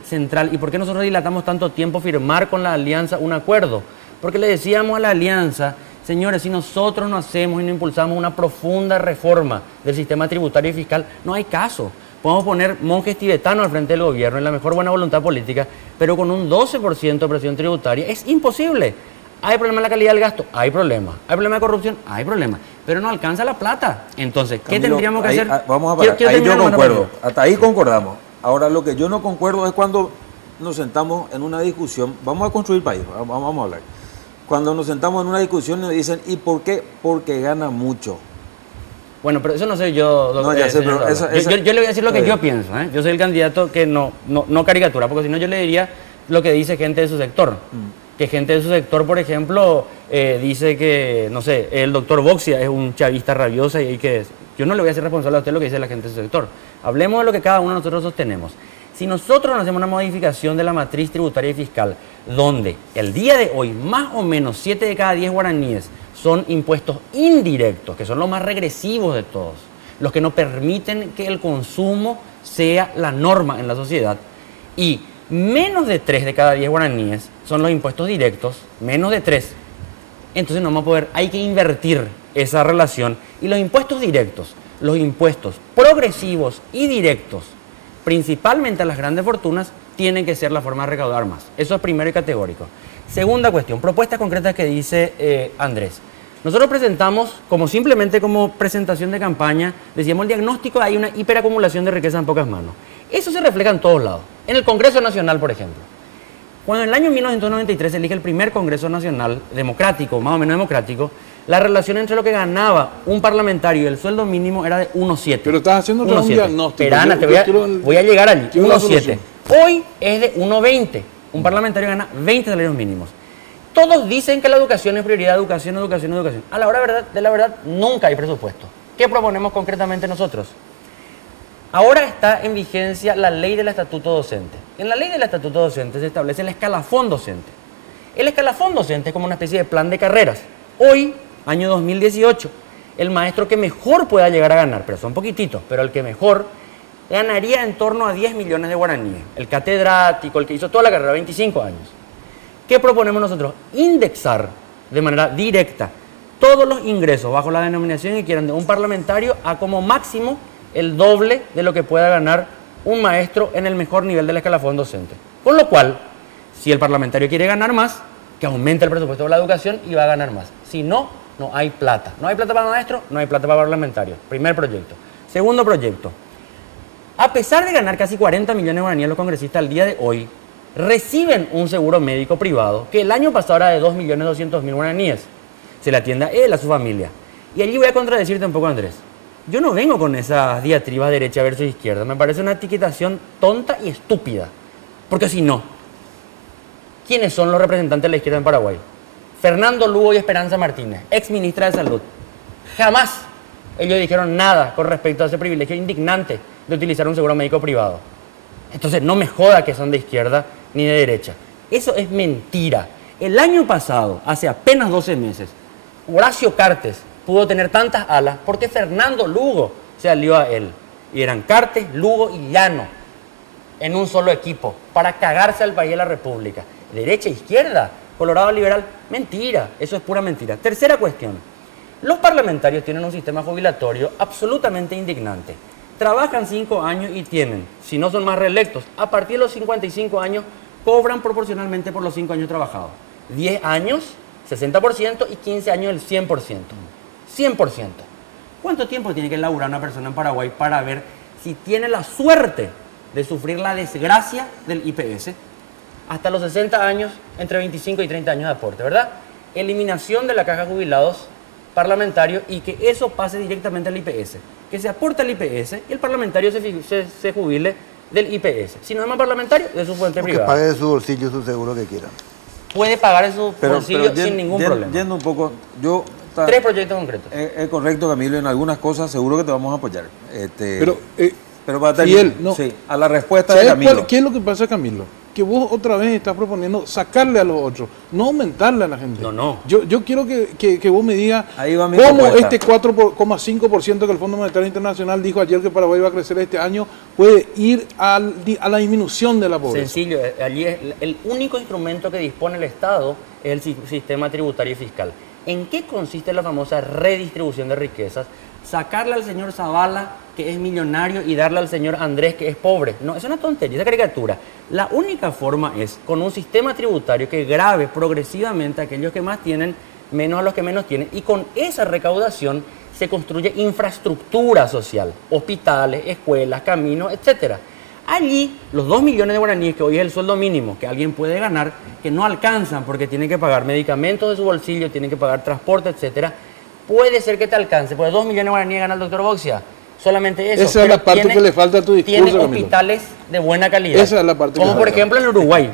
¿Y por qué nosotros dilatamos tanto tiempo firmar con la alianza un acuerdo? Porque le decíamos a la alianza, señores, si nosotros no hacemos y no impulsamos una profunda reforma del sistema tributario y fiscal, no hay caso. Podemos poner monjes tibetanos al frente del gobierno en la mejor buena voluntad política, pero con un 12% de presión tributaria es imposible. ¿Hay problema en la calidad del gasto? Hay problema. ¿Hay problema de corrupción? Hay problema. Pero no alcanza la plata. Entonces, ¿qué tendríamos que hacer? Vamos a parar. Ahí yo concuerdo. Hasta ahí concordamos. Ahora, lo que yo no concuerdo es cuando nos sentamos en una discusión. Vamos a construir país. Vamos a hablar. Cuando nos sentamos en una discusión nos dicen, ¿y por qué? Porque gana mucho. Bueno, pero eso no sé yo. No, ya sé, pero yo le voy a decir lo que yo pienso. Yo soy el candidato que no caricatura, porque si no yo le diría lo que dice gente de su sector. Que gente de su sector, por ejemplo, dice que, no sé, el doctor Boxia es un chavista rabioso y que yo no le voy a hacer responsable a usted lo que dice la gente de su sector. Hablemos de lo que cada uno de nosotros sostenemos. Si nosotros no hacemos una modificación de la matriz tributaria y fiscal, donde el día de hoy más o menos 7 de cada 10 guaraníes son impuestos indirectos, que son los más regresivos de todos, los que no permiten que el consumo sea la norma en la sociedad, y menos de 3 de cada 10 guaraníes son los impuestos directos, menos de 3, entonces no vamos a poder, hay que invertir esa relación, y los impuestos directos, los impuestos progresivos y directos, principalmente a las grandes fortunas, tienen que ser la forma de recaudar más. Eso es primero y categórico. Segunda cuestión, propuestas concretas que dice Andrés. Nosotros presentamos, simplemente como presentación de campaña, decíamos el diagnóstico, hay una hiperacumulación de riqueza en pocas manos. Eso se refleja en todos lados. En el Congreso Nacional, por ejemplo. Cuando en el año 1993 se elige el primer Congreso Nacional democrático, más o menos democrático, la relación entre lo que ganaba un parlamentario y el sueldo mínimo era de 1,7. Pero estás haciendo un diagnóstico. Perana, voy a llegar allí. 1,7. Hoy es de 1,20. Un parlamentario gana 20 salarios mínimos. Todos dicen que la educación es prioridad, educación. A la hora de la verdad, nunca hay presupuesto. ¿Qué proponemos concretamente nosotros? Ahora está en vigencia la ley del estatuto docente. En la ley del estatuto docente se establece el escalafón docente. El escalafón docente es como una especie de plan de carreras. Hoy, año 2018, el maestro que mejor pueda llegar a ganar, pero son poquititos, pero el que mejor ganaría en torno a 10 millones de guaraníes. El catedrático, el que hizo toda la carrera, 25 años. ¿Qué proponemos nosotros? Indexar de manera directa todos los ingresos bajo la denominación que quieran de un parlamentario a como máximo el doble de lo que pueda ganar un maestro en el mejor nivel del escalafón docente. Con lo cual, si el parlamentario quiere ganar más, que aumente el presupuesto de la educación y va a ganar más. Si no, no hay plata. No hay plata para maestros, no hay plata para parlamentarios. Primer proyecto. Segundo proyecto. A pesar de ganar casi 40 millones de guaraníes, los congresistas al día de hoy reciben un seguro médico privado que el año pasado era de 2.200.000 guaraníes. Se le atiende a él, a su familia. Y allí voy a contradecirte un poco, Andrés. Yo no vengo con esas diatribas derecha versus izquierda. Me parece una etiquetación tonta y estúpida. Porque si no, ¿quiénes son los representantes de la izquierda en Paraguay? Fernando Lugo y Esperanza Martínez, ex ministra de Salud. Jamás ellos dijeron nada con respecto a ese privilegio indignante de utilizar un seguro médico privado. Entonces, no me joda que son de izquierda ni de derecha. Eso es mentira. El año pasado, hace apenas 12 meses, Horacio Cartes pudo tener tantas alas porque Fernando Lugo se alió a él. Y eran Cartes, Lugo y Llano en un solo equipo para cagarse al país de la República. Derecha, izquierda, Colorado liberal, mentira, eso es pura mentira. Tercera cuestión, los parlamentarios tienen un sistema jubilatorio absolutamente indignante. Trabajan 5 años y tienen, si no son más reelectos, a partir de los 55 años, cobran proporcionalmente por los 5 años trabajados. 10 años, 60% y 15 años el 100%. 100%. ¿Cuánto tiempo tiene que laburar una persona en Paraguay para ver si tiene la suerte de sufrir la desgracia del IPS? hasta los 60 años, entre 25 y 30 años de aporte, ¿verdad? Eliminación de la caja de jubilados parlamentarios y que eso pase directamente al IPS. Que se aporte al IPS y el parlamentario se jubile del IPS. Si no es más parlamentario, de su fuente privada. Que pague de su bolsillo su seguro que quiera. Puede pagar en su bolsillo sin ningún problema. Yendo un poco, 3 proyectos concretos. Es correcto, Camilo, en algunas cosas seguro que te vamos a apoyar. Pero para Fiel, terminar, no. sí, a la respuesta de ¿Sabes Camilo. qué es lo que pasa, Camilo? Que vos otra vez estás proponiendo sacarle a los otros, no aumentarle a la gente. No. Yo quiero que vos me digas Ahí va mi cómo propuesta. este 4,5% que el Fondo Monetario Internacional dijo ayer que Paraguay va a crecer este año puede ir a la disminución de la pobreza. Sencillo, allí es el único instrumento que dispone el Estado es el sistema tributario y fiscal. ¿En qué consiste la famosa redistribución de riquezas? Sacarle al señor Zavala, que es millonario, y darle al señor Andrés, que es pobre. No, es una tontería, esa caricatura. La única forma es con un sistema tributario que grave progresivamente a aquellos que más tienen, menos a los que menos tienen, y con esa recaudación se construye infraestructura social, hospitales, escuelas, caminos, etcétera. Allí, los 2 millones de guaraníes, que hoy es el sueldo mínimo que alguien puede ganar, que no alcanzan porque tienen que pagar medicamentos de su bolsillo, tienen que pagar transporte, etcétera, puede ser que te alcance, porque 2 millones de guaraníes gana el doctor Boxia. Solamente eso. Esa es la parte que le falta a tu discurso, Tiene Camilo. hospitales de buena calidad. Esa es la parte que Como le por falta. ejemplo en Uruguay,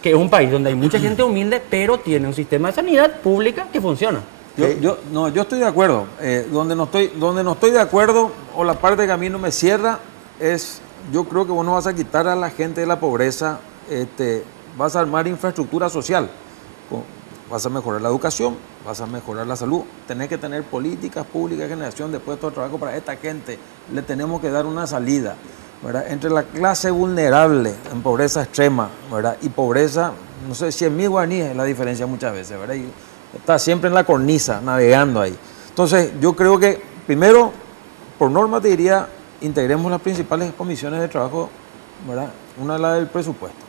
que es un país donde hay mucha gente humilde, pero tiene un sistema de sanidad pública que funciona. Yo estoy de acuerdo. Donde no estoy de acuerdo, o la parte que a mí no me cierra, es, yo creo que vos no vas a quitar a la gente de la pobreza, vas a armar infraestructura social, vas a mejorar la educación, vas a mejorar la salud, tenés que tener políticas públicas de generación de puestos de trabajo para esta gente, le tenemos que dar una salida, ¿verdad? Entre la clase vulnerable en pobreza extrema, ¿verdad? Y pobreza, no sé, 100.000 guaraníes es la diferencia muchas veces, ¿verdad? Y está siempre en la cornisa, navegando ahí. Entonces, yo creo que, primero, por norma te diría, integremos las principales comisiones de trabajo, ¿verdad? Una es la del presupuesto,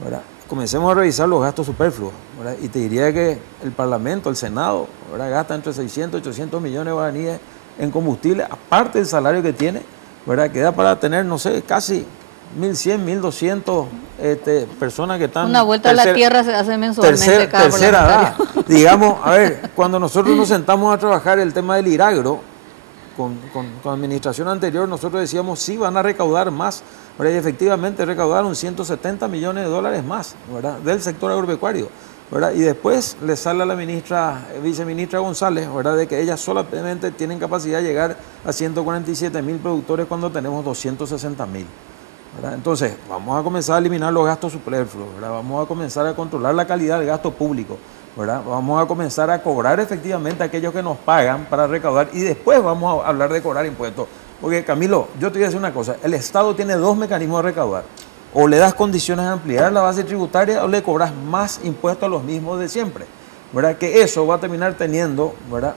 ¿verdad? Comencemos a revisar los gastos superfluos, ¿verdad? Y te diría que el Parlamento, el Senado, ¿verdad? Gasta entre 600 y 800 millones de guaraníes en combustible, aparte del salario que tiene, ¿verdad? Queda para tener, no sé, casi 1.100, 1.200 personas que están... Una vuelta a la tierra se hace mensualmente cada tercera edad. parlamentario. Digamos, a ver, cuando nosotros nos sentamos a trabajar el tema del IRAGRO, con administración anterior, nosotros decíamos, sí, van a recaudar más, ¿verdad? Y efectivamente recaudaron 170 millones de dólares más, ¿verdad? Del sector agropecuario, ¿verdad? Y después le sale a la viceministra González, ¿verdad? De que ellas solamente tienen capacidad de llegar a 147.000 productores cuando tenemos 260.000. ¿verdad? Entonces, vamos a comenzar a eliminar los gastos superfluos, ¿verdad? Vamos a comenzar a controlar la calidad del gasto público, ¿verdad? Vamos a comenzar a cobrar efectivamente a aquellos que nos pagan para recaudar y después vamos a hablar de cobrar impuestos. Porque, Camilo, yo te voy a decir una cosa, el Estado tiene 2 mecanismos de recaudar. O le das condiciones de ampliar la base tributaria o le cobras más impuestos a los mismos de siempre, ¿verdad? Que eso va a terminar teniendo, ¿verdad?,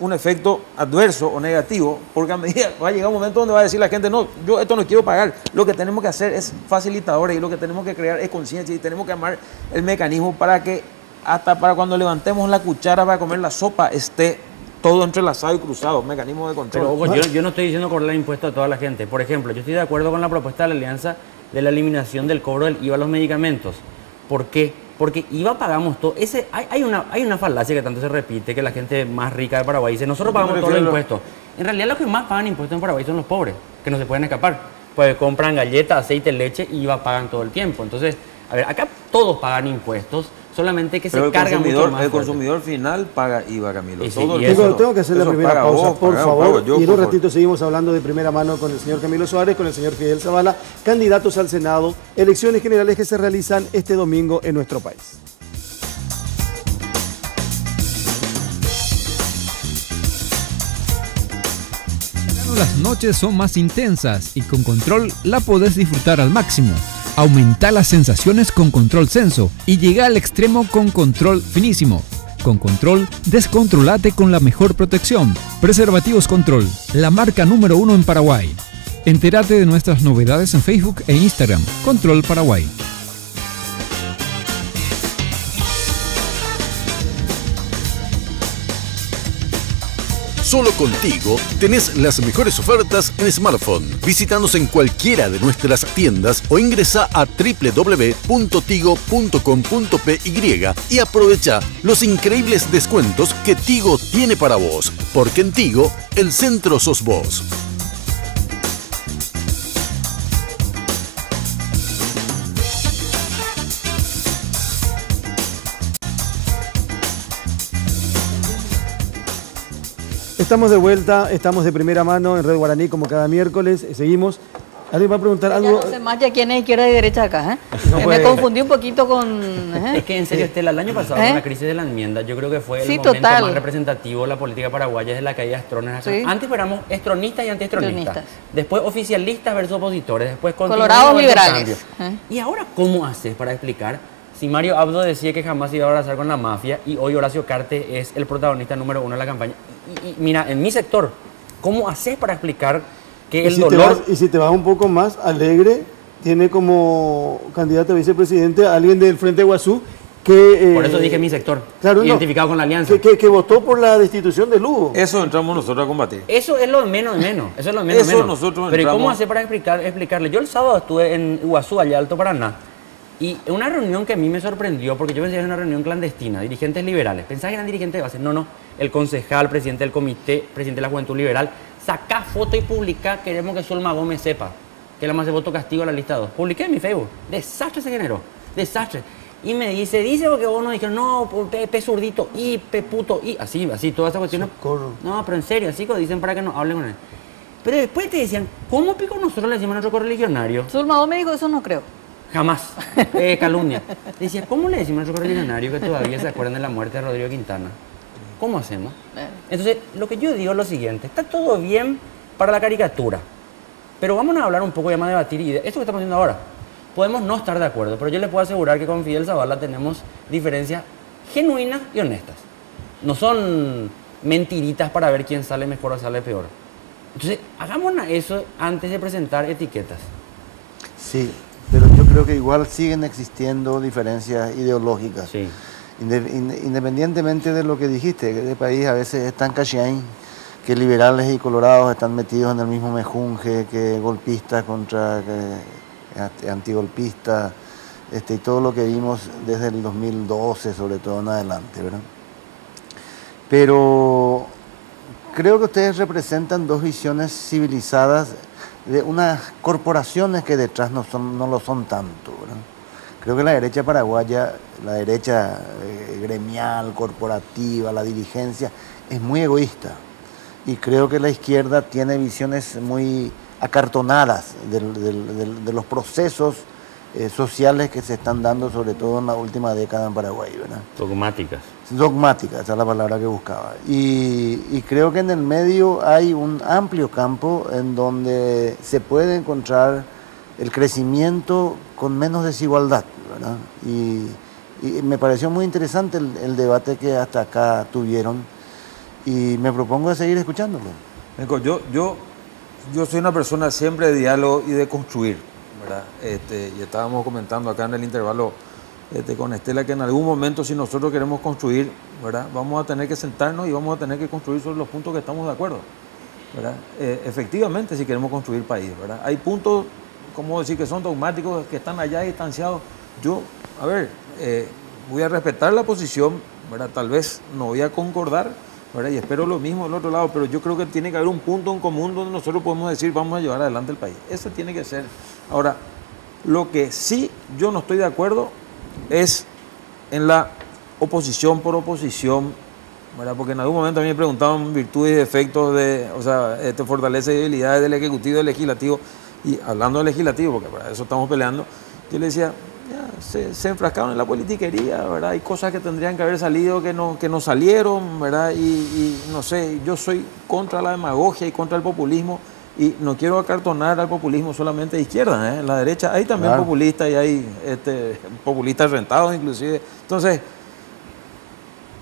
un efecto adverso o negativo, porque a medida va a llegar un momento donde va a decir la gente, no, yo esto no quiero pagar, lo que tenemos que hacer es facilitadores y lo que tenemos que crear es conciencia y tenemos que armar el mecanismo para que hasta para cuando levantemos la cuchara para comer la sopa esté todo entrelazado y cruzado, mecanismo de control. Pero ojo, yo no estoy diciendo cobrar impuestos a toda la gente. Por ejemplo, yo estoy de acuerdo con la propuesta de la Alianza de la eliminación del cobro del IVA a los medicamentos. ¿Por qué? Porque IVA pagamos todo. Hay una falacia que tanto se repite, que la gente más rica de Paraguay dice, nosotros pagamos todos los impuestos. En realidad los que más pagan impuestos en Paraguay son los pobres, que no se pueden escapar. Pues compran galletas, aceite, leche y IVA pagan todo el tiempo. Entonces, a ver, acá todos pagan impuestos, solamente que pero se cargan mucho más el fuerte. consumidor final paga IVA, Camilo. Y sí, Todo el y mundo. eso- Tengo que hacer la Eso primera paga pausa, vos, por paga, favor. pago yo, Y en por un favor. ratito seguimos hablando de primera mano con el señor Camilo Suárez, con el señor Fidel Zavala, candidatos al Senado, elecciones generales que se realizan este domingo en nuestro país. Las noches son más intensas y con Control la podés disfrutar al máximo. Aumenta las sensaciones con Control Senso y llega al extremo con Control Finísimo. Con Control, descontrolate con la mejor protección. Preservativos Control, la marca número 1 en Paraguay. Entérate de nuestras novedades en Facebook e Instagram. Control Paraguay. Solo contigo tenés las mejores ofertas en smartphone. Visítanos en cualquiera de nuestras tiendas o ingresa a www.tigo.com.py y aprovecha los increíbles descuentos que Tigo tiene para vos. Porque en Tigo, el centro sos vos. Estamos de vuelta, estamos de primera mano en Red Guaraní como cada miércoles. Seguimos. ¿Alguien va a preguntar algo? Ya no sé más ya quién es izquierda y derecha acá, ¿eh? No Me puede. confundí un poquito con... Es que en serio, Estela, el año pasado, con la crisis de la enmienda, yo creo que fue el Sí, momento total. más representativo de la política paraguaya desde la caída de Estrones. Sí. Antes éramos estronistas y antiestronistas. Estronistas. Después oficialistas versus opositores. Después Colorados continuismo versus liberales. cambio. ¿Y ahora cómo haces para explicar? Si Mario Abdo decía que jamás iba a abrazar con la mafia y hoy Horacio Cartes es el protagonista número uno de la campaña. Y mira, en mi sector, ¿cómo haces para explicar que el dolor... Y si te vas un poco más, Alegre tiene como candidato a vicepresidente a alguien del Frente Guazú que... Por eso dije mi sector, claro, identificado con la alianza. que votó por la destitución de Lugo. Eso entramos nosotros a combatir. Eso es lo de menos de menos. Eso es lo de menos de Eso menos. nosotros Pero ¿y cómo entramos- hacer para explicarle? Yo el sábado estuve en Iguazú, allá Alto Paraná, y en una reunión que a mí me sorprendió, porque yo pensé que era una reunión clandestina, dirigentes liberales. Pensaba que eran dirigentes de base. No, el concejal, presidente del comité, presidente de la Juventud Liberal, saca foto y publica, queremos que Zulma Gómez sepa que la más de voto castigo a la lista 2. Publiqué en mi Facebook. Desastre se generó. Desastre. Y me dice porque vos no dijeron, no, pe zurdito, y pe puto, y así, toda esa cuestión. Socorro. No, pero en serio, así como dicen para que no hablen con él. Pero después te decían, ¿cómo pico nosotros le decimos a nuestro correligionario? Zulma me dijo, eso no creo. Jamás. Calumnia. Decía, ¿cómo le decimos a nuestro correligionario que todavía se acuerdan de la muerte de Rodrigo Quintana? ¿Cómo hacemos? Entonces, lo que yo digo es lo siguiente, está todo bien para la caricatura, pero vamos a hablar un poco y vamos a debatir, y esto que estamos haciendo ahora, podemos no estar de acuerdo, pero yo les puedo asegurar que con Fidel Zavala tenemos diferencias genuinas y honestas. No son mentiritas para ver quién sale mejor o sale peor. Entonces, hagámonos eso antes de presentar etiquetas. Sí, pero yo creo que igual siguen existiendo diferencias ideológicas. Sí. Independientemente de lo que dijiste, que este país a veces es tan cachiaín, que liberales y colorados están metidos en el mismo mejunje, que golpistas contra antigolpistas, y todo lo que vimos desde el 2012, sobre todo en adelante, ¿verdad? Pero creo que ustedes representan dos visiones civilizadas de unas corporaciones que detrás no lo son tanto, ¿verdad? Creo que la derecha paraguaya, la derecha gremial, corporativa, la dirigencia, es muy egoísta. Y creo que la izquierda tiene visiones muy acartonadas de los procesos sociales que se están dando, sobre todo en la última década en Paraguay, ¿verdad? Dogmáticas. Dogmática, esa es la palabra que buscaba. Y creo que en el medio hay un amplio campo en donde se puede encontrar el crecimiento con menos desigualdad, ¿verdad? Y me pareció muy interesante el debate que hasta acá tuvieron y me propongo de seguir escuchándolo. Yo soy una persona siempre de diálogo y de construir, ¿verdad? Y estábamos comentando acá en el intervalo con Estela que en algún momento, si nosotros queremos construir, ¿verdad?, vamos a tener que sentarnos y vamos a tener que construir sobre los puntos que estamos de acuerdo, ¿verdad? Efectivamente, si queremos construir país, ¿verdad? Hay puntos, como decir, que son dogmáticos, que están allá distanciados. Yo, voy a respetar la posición, ¿verdad? Tal vez no voy a concordar, ¿verdad? Y espero lo mismo del otro lado, pero yo creo que tiene que haber un punto en común donde nosotros podemos decir, vamos a llevar adelante el país. Ese tiene que ser. Ahora, lo que sí yo no estoy de acuerdo es en la oposición por oposición, ¿verdad? Porque en algún momento a mí me preguntaban virtudes y defectos fortalezas y debilidades del Ejecutivo y del Legislativo, y hablando del Legislativo, porque para eso estamos peleando, yo le decía, ya, se enfrascaron en la politiquería, ¿verdad? Hay cosas que tendrían que haber salido que no salieron, ¿verdad? Y no sé, yo soy contra la demagogia y contra el populismo, y no quiero acartonar al populismo solamente de izquierda, ¿eh? En la derecha hay también Claro. populistas y hay populistas rentados inclusive. Entonces,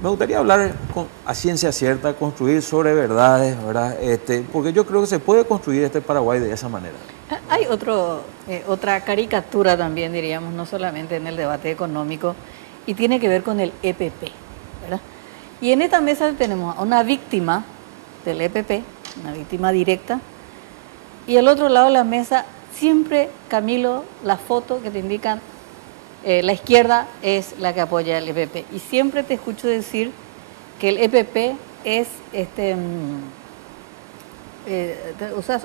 me gustaría hablar a ciencia cierta, construir sobre verdades, ¿verdad? Porque yo creo que se puede construir este Paraguay de esa manera. Hay otra caricatura también, diríamos, no solamente en el debate económico, y tiene que ver con el EPP, ¿verdad? Y en esta mesa tenemos a una víctima del EPP, una víctima directa. Y al otro lado de la mesa, siempre, Camilo, la foto que te indican, la izquierda es la que apoya al EPP. Y siempre te escucho decir que el EPP es, usas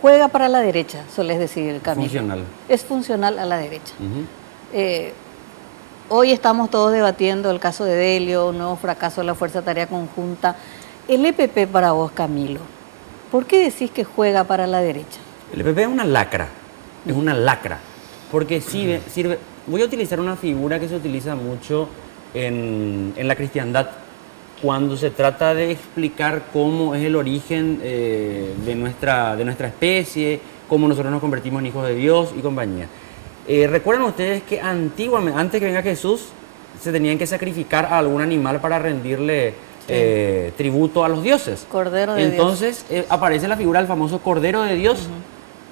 juega para la derecha, sueles decir, Camilo. Funcional. Es funcional a la derecha. Hoy estamos todos debatiendo el caso de Delio, un nuevo fracaso de la Fuerza de Tarea Conjunta. El EPP para vos, Camilo, ¿por qué decís que juega para la derecha? El EPP es una lacra, porque sirve, voy a utilizar una figura que se utiliza mucho en la cristiandad, cuando se trata de explicar cómo es el origen de nuestra especie, cómo nosotros nos convertimos en hijos de Dios y compañía. ¿Recuerdan ustedes que antiguamente, antes que venga Jesús, se tenían que sacrificar a algún animal para rendirle tributo a los dioses? Cordero de Entonces, aparece la figura del famoso Cordero de Dios,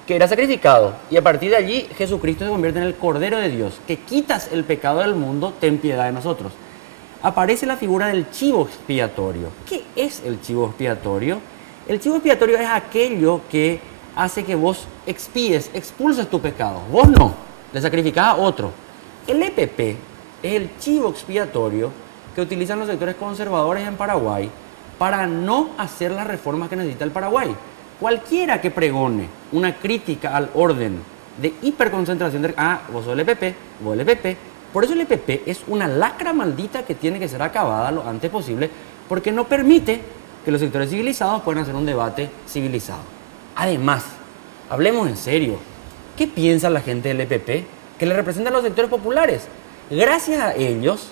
que era sacrificado. Y a partir de allí, Jesucristo se convierte en el Cordero de Dios, que quitas el pecado del mundo, ten piedad de nosotros. Aparece la figura del chivo expiatorio. ¿Qué es el chivo expiatorio? El chivo expiatorio es aquello que hace que vos expíes, expulses tu pecado. Vos no, le sacrificás a otro. El EPP es el chivo expiatorio que utilizan los sectores conservadores en Paraguay para no hacer las reformas que necesita el Paraguay. Cualquiera que pregone una crítica al orden de hiperconcentración de... vos sos el EPP, vos el EPP. Por eso el EPP es una lacra maldita que tiene que ser acabada lo antes posible, porque no permite que los sectores civilizados puedan hacer un debate civilizado. Además, hablemos en serio, ¿qué piensa la gente del EPP? Que le representan los sectores populares. Gracias a ellos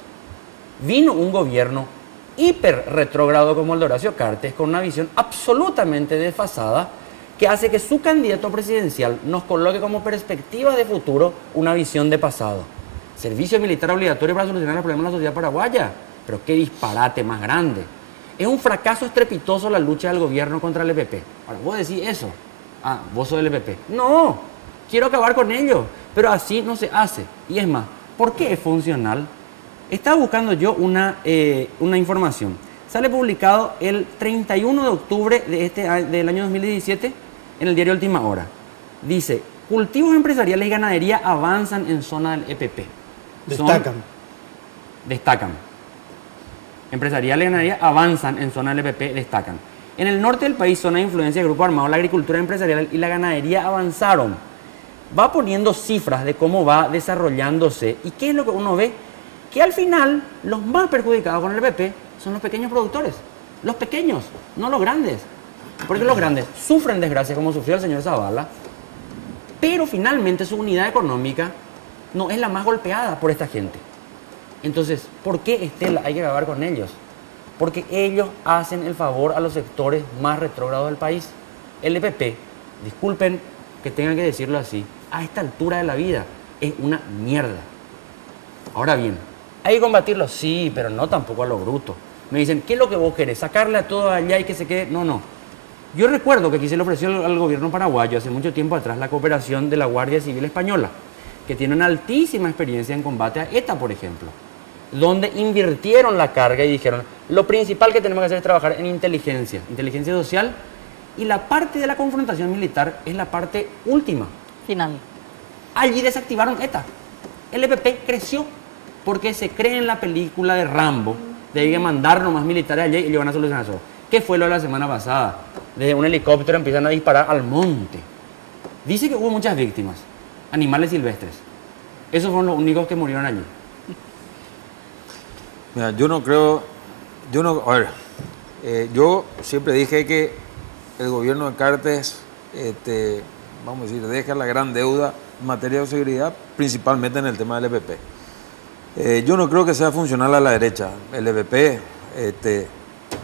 vino un gobierno hiper retrógrado como el de Horacio Cartes, con una visión absolutamente desfasada, que hace que su candidato presidencial nos coloque como perspectiva de futuro una visión de pasado. Servicio militar obligatorio para solucionar los problemas de la sociedad paraguaya. Pero qué disparate más grande. Es un fracaso estrepitoso la lucha del gobierno contra el EPP. Ahora, vos decís eso. Vos sos del EPP. No, quiero acabar con ello. Pero así no se hace. Y es más, ¿por qué es funcional? Estaba buscando yo una información. Sale publicado el 31 de octubre del año 2017 en el diario Última Hora. Dice, cultivos empresariales y ganadería avanzan en zona del EPP. Destacan. Empresariales y ganadería avanzan en zona del EPP, destacan. En el norte del país, zona de influencia de grupo armado, la agricultura empresarial y la ganadería avanzaron. Va poniendo cifras de cómo va desarrollándose. ¿Y qué es lo que uno ve? Que al final, los más perjudicados con el EPP son los pequeños productores. Los pequeños, no los grandes. Porque los grandes sufren desgracia, como sufrió el señor Zavala, pero finalmente su unidad económica no es la más golpeada por esta gente. Entonces, ¿por qué Estela hay que acabar con ellos? Porque ellos hacen el favor a los sectores más retrógrados del país. El EPP, disculpen que tengan que decirlo así, a esta altura de la vida es una mierda. Ahora bien, ¿hay que combatirlo? Sí, pero no tampoco a lo bruto. Me dicen, ¿qué es lo que vos querés? ¿Sacarle a todo allá y que se quede? No. Yo recuerdo que aquí se le ofreció al gobierno paraguayo hace mucho tiempo atrás la cooperación de la Guardia Civil Española, que tiene una altísima experiencia en combate a ETA, por ejemplo, donde invirtieron la carga y dijeron, lo principal que tenemos que hacer es trabajar en inteligencia social, y la parte de la confrontación militar es la parte última. Final. Allí desactivaron ETA. El EPP creció porque se cree en la película de Rambo, de hay que mandar nomás militares allí y le van a solucionar eso. ¿Qué fue lo de la semana pasada? Desde un helicóptero empiezan a disparar al monte. Dice que hubo muchas víctimas, animales silvestres. Esos fueron los únicos que murieron allí. Mira, yo siempre dije que el gobierno de Cartes, vamos a decir, deja la gran deuda en materia de seguridad, principalmente en el tema del EPP. Yo no creo que sea funcional a la derecha. El EPP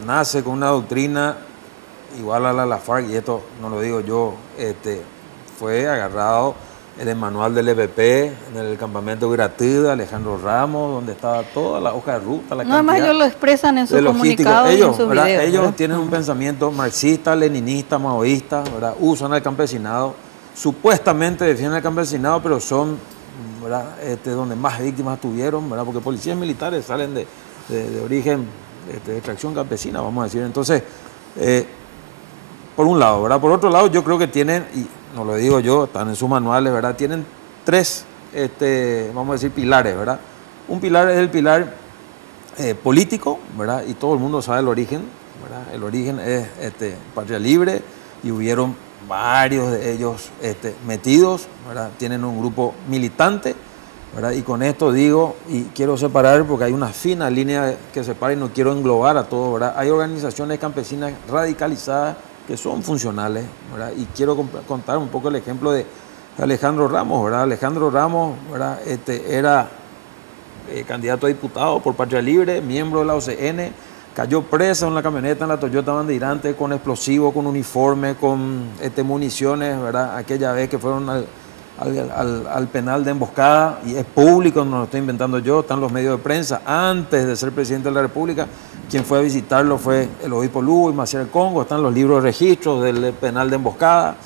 nace con una doctrina igual a la FARC, y esto no lo digo yo, fue agarrado en el manual del EPP, en el campamento gratuito de Alejandro Ramos, donde estaba toda la hoja de ruta, la cantidad. Además ellos lo expresan en sus comunicados y en sus videos. Ellos tienen un pensamiento marxista, leninista, maoísta, ¿verdad? Usan al campesinado, supuestamente defienden al campesinado, pero son, ¿verdad? Donde más víctimas tuvieron, ¿verdad? Porque policías militares salen de origen de extracción campesina, vamos a decir. Entonces, Por un lado, ¿verdad? Por otro lado, yo creo que tienen, y no lo digo yo, están en sus manuales, ¿verdad? Tienen tres, vamos a decir, pilares, ¿verdad? Un pilar es el pilar político, ¿verdad? Y todo el mundo sabe el origen, ¿verdad? El origen es Patria Libre, y hubieron varios de ellos metidos, ¿verdad? Tienen un grupo militante, ¿verdad? Y con esto digo, y quiero separar porque hay una fina línea que separa y no quiero englobar a todo, ¿verdad? Hay organizaciones campesinas radicalizadas que son funcionales, ¿verdad? Y quiero contar un poco el ejemplo de Alejandro Ramos, ¿verdad? Alejandro Ramos, ¿verdad? Era candidato a diputado por Patria Libre, miembro de la OCN, cayó presa en una camioneta en la Toyota Bandeirante con explosivos, con uniforme, con municiones, ¿verdad? Aquella vez que fueron al penal de emboscada, y es público, no lo estoy inventando yo, están los medios de prensa. Antes de ser presidente de la República, quien fue a visitarlo fue el obispo Lugo y Maciel Congo, están los libros de registros del penal de emboscada.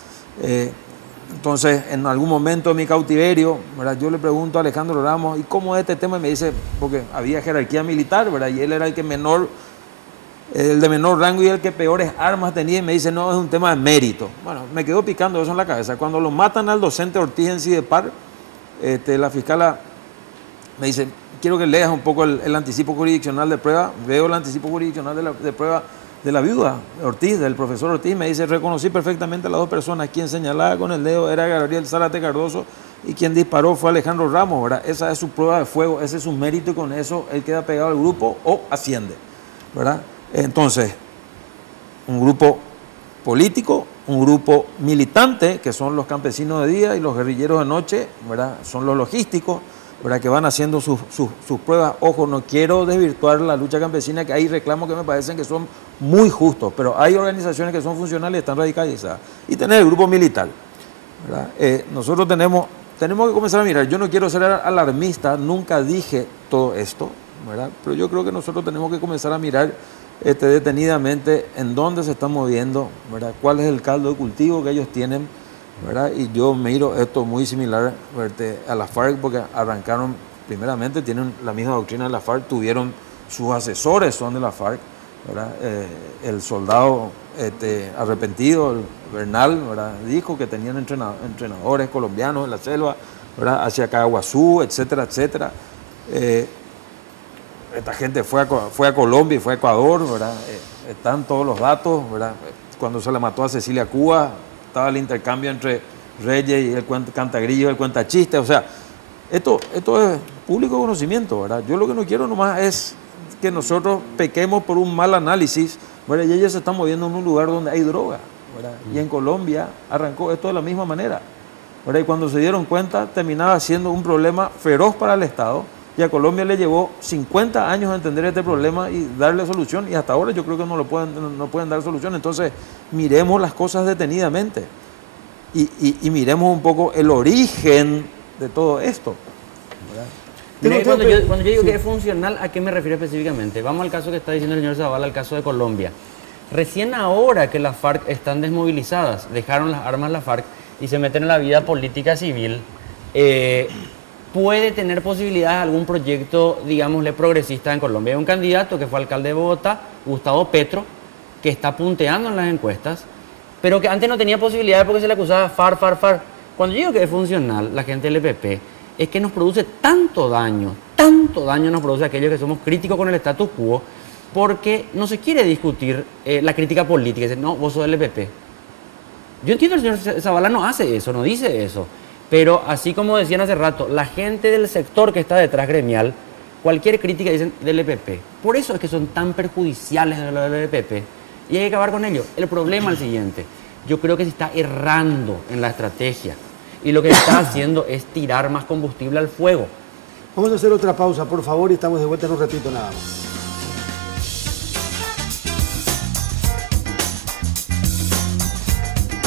Entonces, en algún momento de mi cautiverio, ¿verdad? Yo le pregunto a Alejandro Ramos, ¿y cómo es este tema? Y me dice, porque había jerarquía militar, ¿verdad? Y él era el de menor rango y el que peores armas tenía, y me dice, no, es un tema de mérito. Bueno, me quedó picando eso en la cabeza. Cuando lo matan al docente Ortiz en Cidepar, la fiscala me dice, quiero que leas un poco el anticipo jurisdiccional de prueba. Veo el anticipo jurisdiccional de prueba de la viuda Ortiz, del profesor Ortiz. Me dice, reconocí perfectamente a las dos personas. Quien señalaba con el dedo era Gabriel Zárate Cardoso y quien disparó fue Alejandro Ramos, ¿verdad? Esa es su prueba de fuego, ese es su mérito, y con eso él queda pegado al grupo o asciende, ¿verdad? Entonces, un grupo político, un grupo militante, que son los campesinos de día y los guerrilleros de noche, ¿verdad? Son los logísticos, ¿verdad? Que van haciendo sus pruebas. Ojo, no quiero desvirtuar la lucha campesina, que hay reclamos que me parecen que son muy justos, pero hay organizaciones que son funcionales y están radicalizadas. Y tener el grupo militar, ¿verdad? Nosotros tenemos que comenzar a mirar. Yo no quiero ser alarmista, nunca dije todo esto, ¿verdad? Pero yo creo que nosotros tenemos que comenzar a mirar detenidamente en dónde se están moviendo, ¿verdad? Cuál es el caldo de cultivo que ellos tienen, ¿verdad? Y yo miro esto muy similar a la FARC, porque arrancaron, primeramente tienen la misma doctrina de la FARC, tuvieron sus asesores, son de la FARC, ¿verdad? El soldado arrepentido, el Bernal, ¿verdad? Dijo que tenían entrenadores colombianos en la selva, ¿verdad? Hacia Caguazú, etcétera, etcétera. Esta gente fue a Colombia y fue a Ecuador, ¿verdad? Están todos los datos, ¿verdad? Cuando se le mató a Cecilia Cuba, estaba el intercambio entre Reyes y el Cantagrillo, el cuentachiste. O sea, esto es público conocimiento, ¿verdad? Yo lo que no quiero nomás es que nosotros pequemos por un mal análisis, ¿verdad? Y ellos se están moviendo en un lugar donde hay droga, ¿verdad? Y en Colombia arrancó esto de la misma manera, ¿verdad? Y cuando se dieron cuenta, terminaba siendo un problema feroz para el Estado. Y a Colombia le llevó 50 años a entender este problema y darle solución, y hasta ahora yo creo que no pueden dar solución. Entonces, miremos las cosas detenidamente y miremos un poco el origen de todo esto, ¿verdad? Mire, cuando yo digo que es funcional, ¿a qué me refiero específicamente? Vamos al caso que está diciendo el señor Zavala, al caso de Colombia. Recién ahora que las FARC están desmovilizadas, dejaron las armas las FARC y se meten en la vida política civil, puede tener posibilidades algún proyecto, digámosle, progresista en Colombia. Hay un candidato que fue alcalde de Bogotá, Gustavo Petro, que está punteando en las encuestas, pero que antes no tenía posibilidades porque se le acusaba FARC. Cuando yo digo que es funcional, la gente del EPP, es que nos produce tanto daño nos produce a aquellos que somos críticos con el status quo, porque no se quiere discutir la crítica política. Dice, no, vos sos del EPP. Yo entiendo que el señor Zavala no hace eso, no dice eso. Pero así como decían hace rato, la gente del sector que está detrás gremial, cualquier crítica dicen del EPP. Por eso es que son tan perjudiciales de lo del EPP. Y hay que acabar con ello. El problema es el siguiente. Yo creo que se está errando en la estrategia. Y lo que se está haciendo es tirar más combustible al fuego. Vamos a hacer otra pausa, por favor, y estamos de vuelta en un ratito nada más.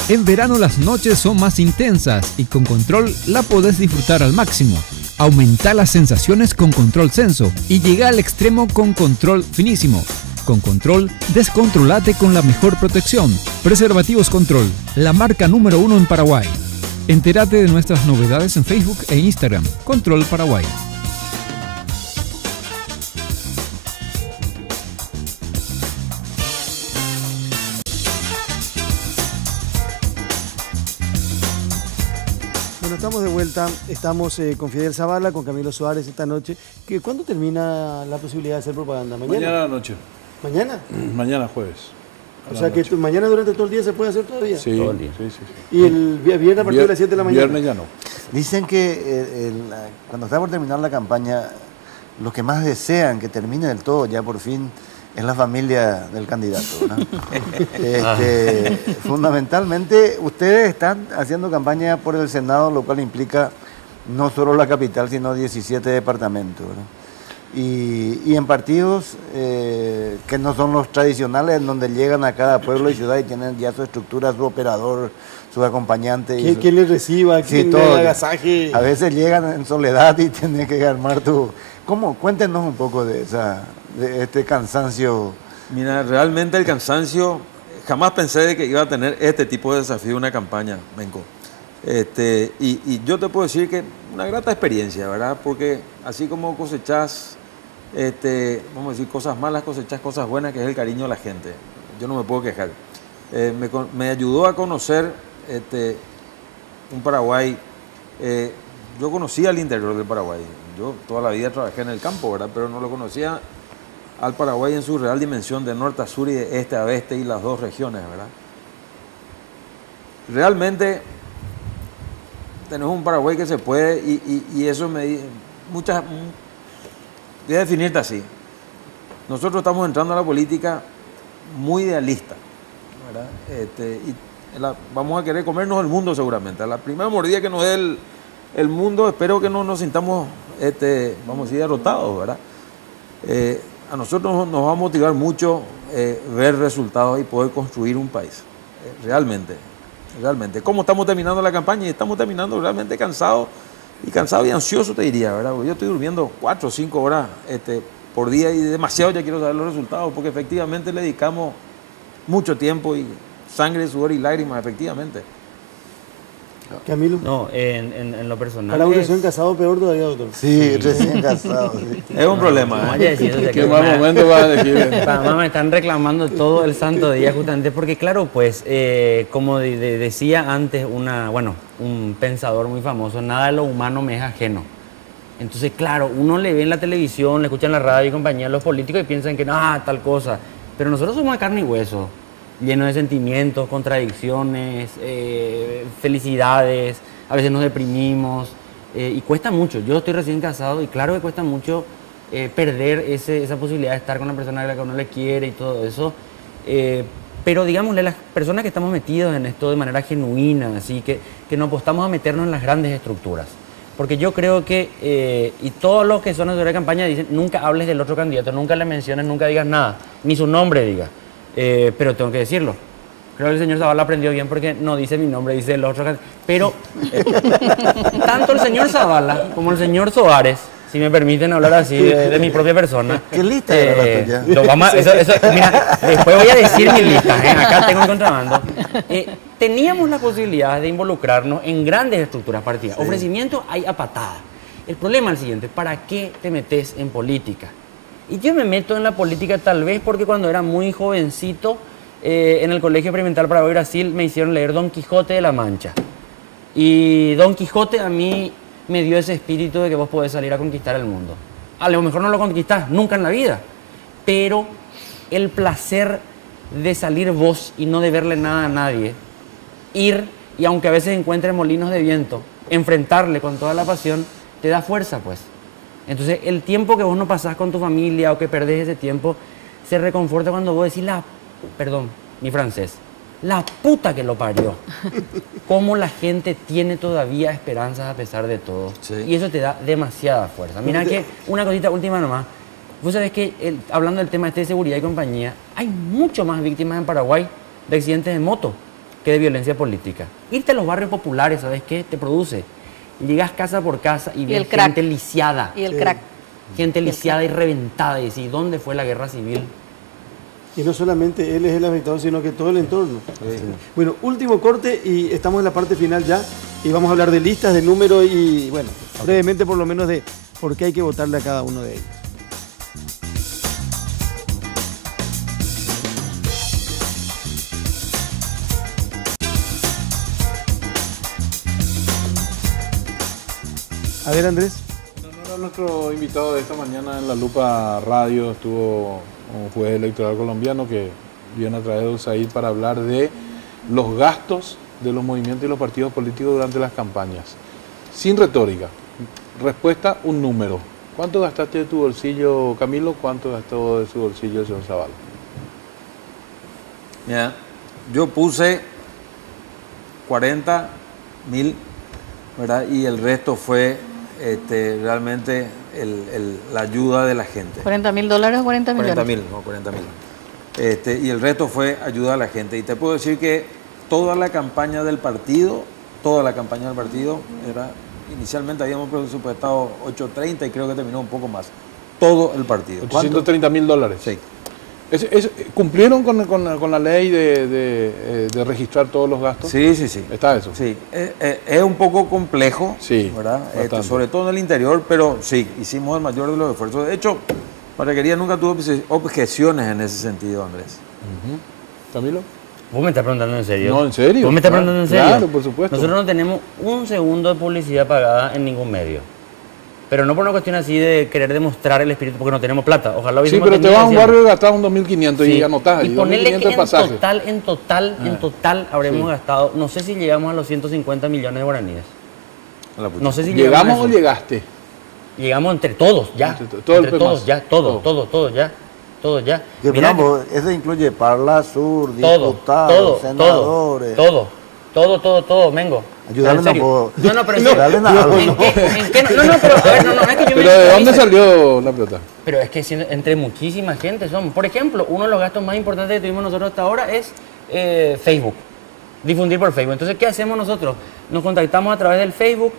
En verano las noches son más intensas y con Control la podés disfrutar al máximo. Aumenta las sensaciones con Control Senso y llega al extremo con Control Finísimo. Con Control, descontrolate con la mejor protección. Preservativos Control, la marca número 1 en Paraguay. Entérate de nuestras novedades en Facebook e Instagram. Control Paraguay. Bueno, estamos de vuelta, estamos con Fidel Zavala, con Camilo Suárez esta noche. ¿Cuándo termina la posibilidad de hacer propaganda? Mañana a la noche. ¿Mañana? Mañana jueves. O sea que mañana durante todo el día se puede hacer todavía. Sí, Todo el día. sí. ¿Y el viernes a partir de las 7 de la mañana? Viernes ya no. Dicen que cuando está por terminar la campaña, los que más desean que termine del todo ya por fin es la familia del candidato, ¿no? Fundamentalmente, ustedes están haciendo campaña por el Senado, lo cual implica no solo la capital, sino 17 departamentos, ¿no? Y en partidos que no son los tradicionales, en donde llegan a cada pueblo y ciudad y tienen ya su estructura, su operador, su acompañante. ¿Quién les reciba? ¿Quién le agasaje? A veces llegan en soledad y tienen que armar tu... ¿Cómo? Cuéntenos un poco de este cansancio. Mira, realmente el cansancio, jamás pensé de que iba a tener este tipo de desafío en una campaña, Menco. Y yo te puedo decir que una grata experiencia, ¿verdad? Porque así como cosechás, vamos a decir, cosas malas, cosechás cosas buenas, que es el cariño de la gente. Yo no me puedo quejar. Me ayudó a conocer un Paraguay. Yo conocía el interior del Paraguay. Yo toda la vida trabajé en el campo, ¿verdad? Pero no lo conocía al Paraguay en su real dimensión, de norte a sur y de este a oeste y las dos regiones, ¿verdad? Realmente tenemos un Paraguay que se puede y eso voy a definirte así. Nosotros estamos entrando a la política muy idealista, ¿verdad? Vamos a querer comernos el mundo seguramente. A la primera mordida que nos dé el mundo, espero que no nos sintamos, vamos a decir, derrotados, ¿verdad? A nosotros nos va a motivar mucho ver resultados y poder construir un país, realmente. ¿Cómo estamos terminando la campaña? Y estamos terminando realmente cansados y ansiosos, te diría, ¿verdad? Porque yo estoy durmiendo 4 o 5 horas por día y demasiado ya quiero saber los resultados, porque efectivamente le dedicamos mucho tiempo y sangre, sudor y lágrimas, efectivamente. Camilo. No, en lo personal. Para un recién casado, peor todavía, doctor. Sí, recién casado. Sí. Es un problema. No vaya a decir eso, ¿Qué más momento va a decir? Mamá, me están reclamando todo el santo día justamente porque, claro, pues, como decía antes un pensador muy famoso, nada de lo humano me es ajeno. Entonces, claro, uno le ve en la televisión, le escucha en la radio y compañía a los políticos y piensan que, tal cosa. Pero nosotros somos de carne y hueso, llenos de sentimientos, contradicciones, felicidades, a veces nos deprimimos y cuesta mucho. Yo estoy recién casado y claro que cuesta mucho perder esa posibilidad de estar con la persona a la que uno le quiere y todo eso. Pero digámosle, las personas que estamos metidos en esto de manera genuina, así que nos apostamos a meternos en las grandes estructuras. Porque yo creo que, y todos los que son asesores de campaña dicen, nunca hables del otro candidato, nunca le menciones, nunca digas nada, ni su nombre diga. Pero tengo que decirlo. Creo que el señor Zavala aprendió bien porque no dice mi nombre, dice el otro. Pero tanto el señor Zavala como el señor Soares, si me permiten hablar así de mi propia persona. ¿Qué lista era la tuya? Mira, después voy a decir mi lista, acá tengo el contrabando. Teníamos la posibilidad de involucrarnos en grandes estructuras partidas. Sí. Ofrecimientos hay a patada. El problema es el siguiente, ¿para qué te metes en política? Y yo me meto en la política tal vez porque cuando era muy jovencito, en el Colegio Experimental Paraguay Brasil me hicieron leer Don Quijote de la Mancha. Y Don Quijote a mí me dio ese espíritu de que vos podés salir a conquistar el mundo. A lo mejor no lo conquistás nunca en la vida, pero el placer de salir vos y no deberle nada a nadie, ir y aunque a veces encuentres molinos de viento, enfrentarle con toda la pasión, te da fuerza, pues. Entonces, el tiempo que vos no pasás con tu familia o que perdés ese tiempo, se reconforta cuando vos decís, perdón, mi francés, la puta que lo parió. Cómo la gente tiene todavía esperanzas a pesar de todo. Sí. Y eso te da demasiada fuerza. Mira que, una cosita última nomás, vos sabés que, hablando del tema de seguridad y compañía, hay mucho más víctimas en Paraguay de accidentes de moto que de violencia política. Irte a los barrios populares, ¿sabes qué? Te produce. Llegas casa por casa y ves gente lisiada. Y el crack. Gente lisiada y reventada. Y decís, ¿dónde fue la guerra civil? Y no solamente él es el afectado, sino que todo el entorno. Sí. Bueno, último corte y estamos en la parte final ya. Y vamos a hablar de listas, de números y, bueno, brevemente por lo menos de por qué hay que votarle a cada uno de ellos. A ver, Andrés. Era nuestro invitado de esta mañana en La Lupa Radio, estuvo un juez electoral colombiano que viene a traer a USAID para hablar de los gastos de los movimientos y los partidos políticos durante las campañas. Sin retórica, respuesta, un número. ¿Cuánto gastaste de tu bolsillo, Camilo? ¿Cuánto gastó de su bolsillo el señor Zavala? Mira, yo puse 40.000, ¿verdad? Y el resto fue realmente la ayuda de la gente. $40.000 o 40 millones. 40.000, no, 40.000. Y el resto fue ayuda a la gente. Y te puedo decir que toda la campaña del partido, era, inicialmente habíamos presupuestado 830 y creo que terminó un poco más. Todo el partido. $830.000. Sí. ¿Cumplieron con la ley de registrar todos los gastos? Sí. ¿Está eso? Sí, es un poco complejo, sí, ¿verdad? Sobre todo en el interior, pero sí, hicimos el mayor de los esfuerzos. De hecho, Paraquería nunca tuvo objeciones en ese sentido, Andrés. ¿Camilo? ¿Vos me estás preguntando en serio? No, en serio. ¿Vos me estás preguntando en serio? Claro, por supuesto. Nosotros no tenemos un segundo de publicidad pagada en ningún medio. Pero no por una cuestión así de querer demostrar el espíritu, porque no tenemos plata. Ojalá sí, pero te vas a un barrio y gastas un 2.500 y anotás. Y ponerle que en total habremos gastado, no sé si llegamos a los 150 millones de guaraníes. No sé si ¿Llegamos o llegaste? Llegamos entre todos, ya. Entre todos, ya, todo ya. Que Mirá miramos, eso incluye Parla Sur, diputados, senadores. Todo, Mengo. Ayudarle no puedo. No, pero ayudarle nada. Pero ¿de dónde salió la plata? Pero es que entre muchísima gente son. Por ejemplo, uno de los gastos más importantes que tuvimos nosotros hasta ahora es Facebook. Difundir por Facebook. Entonces, ¿qué hacemos nosotros? Nos contactamos a través del Facebook,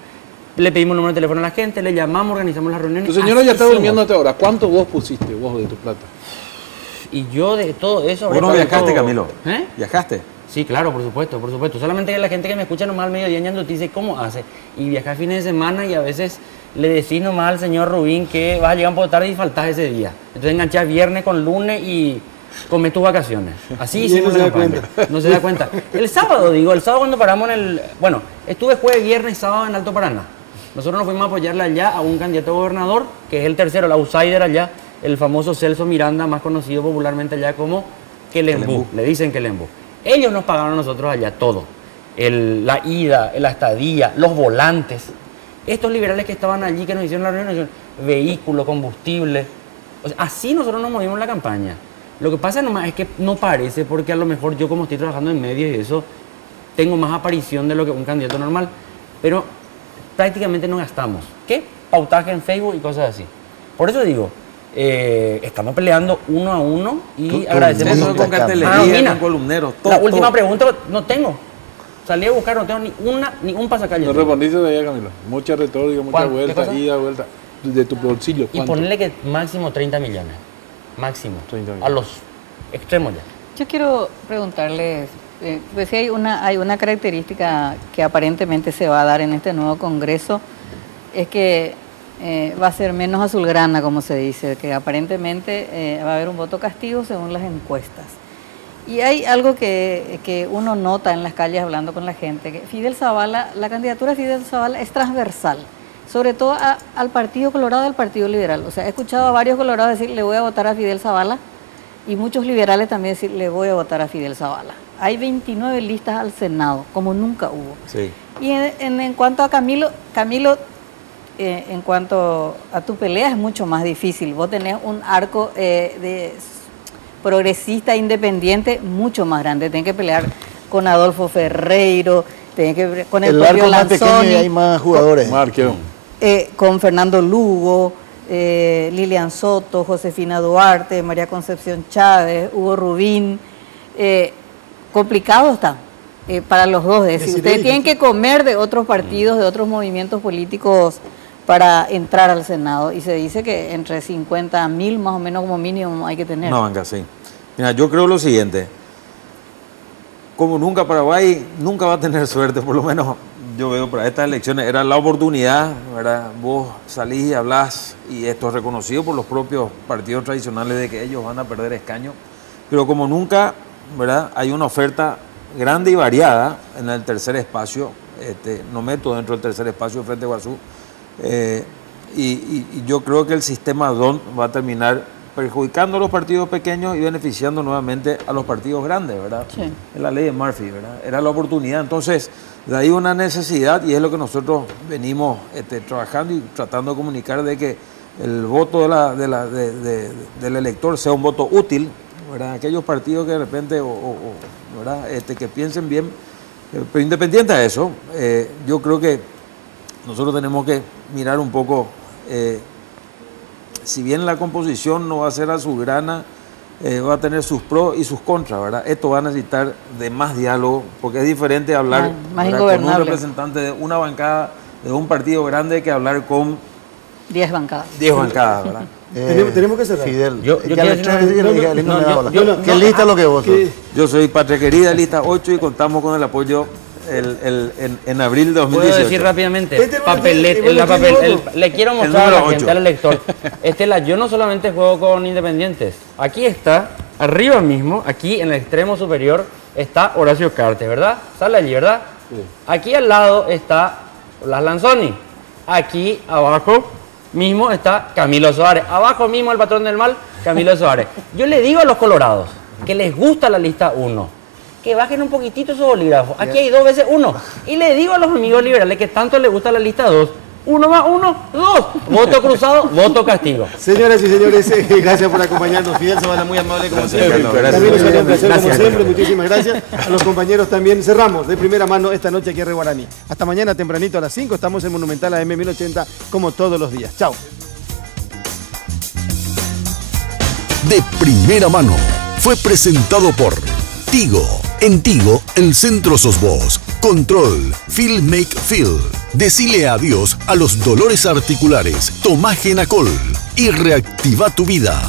le pedimos el número de teléfono a la gente, le llamamos, organizamos las reuniones. Tu señora ya está durmiendo hasta ahora. ¿Cuánto vos pusiste de tu plata? Y yo de todo eso... ¿Vos no viajaste, Camilo? ¿Viajaste? Sí, claro, por supuesto. Solamente que la gente que me escucha nomás al mediodía ya te dice cómo hace. Y viajar fines de semana y a veces le decís nomás al señor Rubín que vas a llegar un poco tarde y faltás ese día. Entonces enganchás viernes con lunes y comes tus vacaciones. Así hicimos la campaña. No se da cuenta. El sábado cuando paramos en el... Bueno, estuve jueves, viernes y sábado en Alto Paraná. Nosotros nos fuimos a apoyarle allá a un candidato a gobernador, que es el tercero, el outsider allá, el famoso Celso Miranda, más conocido popularmente allá como Quelembú. Le dicen Quelembú. Ellos nos pagaron a nosotros allá todo. La ida, la estadía, los volantes. Estos liberales que estaban allí, que nos hicieron la reunión, vehículos, combustible. O sea, así nosotros nos movimos en la campaña. Lo que pasa nomás es que no parece, porque a lo mejor yo como estoy trabajando en medios y eso, tengo más aparición de lo que un candidato normal. Pero prácticamente no gastamos. ¿Qué? Pautaje en Facebook y cosas así. Por eso digo, estamos peleando uno a uno y agradecemos. Eso con cartelería, con columneros, todo. La última pregunta no tengo. Salí a buscar, no tengo ni un pasacalle. No respondiste de allá, Camilo. Mucha retórica, mucha vuelta, ida, vuelta. De tu bolsillo. Y ponerle que máximo 30 millones. Máximo. 30 millones. A los extremos ya. Yo quiero preguntarles, pues si hay una característica que aparentemente se va a dar en este nuevo Congreso, es que va a ser menos azulgrana, como se dice, que aparentemente va a haber un voto castigo según las encuestas. Y hay algo que uno nota en las calles hablando con la gente, que Fidel Zavala, la candidatura de Fidel Zavala es transversal, sobre todo al Partido Colorado y al Partido Liberal. O sea, he escuchado a varios colorados decir, le voy a votar a Fidel Zavala, y muchos liberales también decir, le voy a votar a Fidel Zavala. Hay 29 listas al Senado, como nunca hubo. Sí. Y en cuanto a Camilo, en cuanto a tu pelea es mucho más difícil. Vos tenés un arco de progresista independiente mucho más grande. Tenés que pelear con Adolfo Ferreiro, tenés que con el propio arco más Lanzoni, pequeño y hay más jugadores. Con Fernando Lugo, Lilian Soto, Josefina Duarte, María Concepción Chávez, Hugo Rubín. Complicado está para los dos. Es decir, ustedes tienen que comer de otros partidos, de otros movimientos políticos para entrar al Senado. Y se dice que entre 50.000 más o menos como mínimo hay que tener. No, venga, sí. Mira, yo creo lo siguiente. Como nunca Paraguay nunca va a tener suerte, por lo menos yo veo para estas elecciones, era la oportunidad, ¿verdad? Vos salís y hablás, y esto es reconocido por los propios partidos tradicionales de que ellos van a perder escaños, pero como nunca, ¿verdad? Hay una oferta grande y variada en el tercer espacio, no meto dentro del tercer espacio Frente Guazú, Y yo creo que el sistema DON va a terminar perjudicando a los partidos pequeños y beneficiando nuevamente a los partidos grandes, ¿verdad? Sí. Es la ley de Murphy, ¿verdad? Era la oportunidad. Entonces, de ahí una necesidad, y es lo que nosotros venimos trabajando y tratando de comunicar, de que el voto del elector sea un voto útil, ¿verdad? Aquellos partidos que de repente, ¿verdad? Que piensen bien, pero independiente de eso, yo creo que nosotros tenemos que mirar un poco, si bien la composición no va a ser azulgrana, va a tener sus pros y sus contras, ¿verdad? Esto va a necesitar de más diálogo, porque es diferente hablar más con un representante de una bancada, de un partido grande, que hablar con 10 bancadas. 10 bancadas, ¿verdad? Tenemos que cerrar. Fidel, Yo quiero decir ¿qué lista lo que vos sos? Yo soy Patria Querida, lista 8, y contamos con el apoyo en abril de 2018. Puedo decir rápidamente, le quiero El mostrar a la número gente, 8. al elector. Estela, yo no solamente juego con Independientes. Aquí está, arriba mismo, aquí en el extremo superior, está Horacio Cartes, ¿verdad? Sale allí, ¿verdad? Sí. Aquí al lado está Las Lanzoni. Aquí abajo mismo está Camilo Soares. Abajo mismo el patrón del mal, Camilo Soares. Yo le digo a los colorados que les gusta la lista 1, que bajen un poquitito su bolígrafo. Aquí hay 2 veces 1. Y le digo a los amigos liberales que tanto les gusta la lista 2. 1 más 1, 2. Voto cruzado, voto castigo. Señoras y señores, gracias por acompañarnos. Fidel Zavala, muy amable como siempre. Gracias. También es un placer como siempre. Muchísimas gracias. A los compañeros también. Cerramos de primera mano esta noche aquí en Reguaraní. Hasta mañana tempranito a las 5. Estamos en Monumental AM 1080 como todos los días. Chao. De primera mano fue presentado por Tigo. En Tigo, el centro sos vos. Control, Feel Make Feel. Decile adiós a los dolores articulares. Tomá Genacol y reactiva tu vida.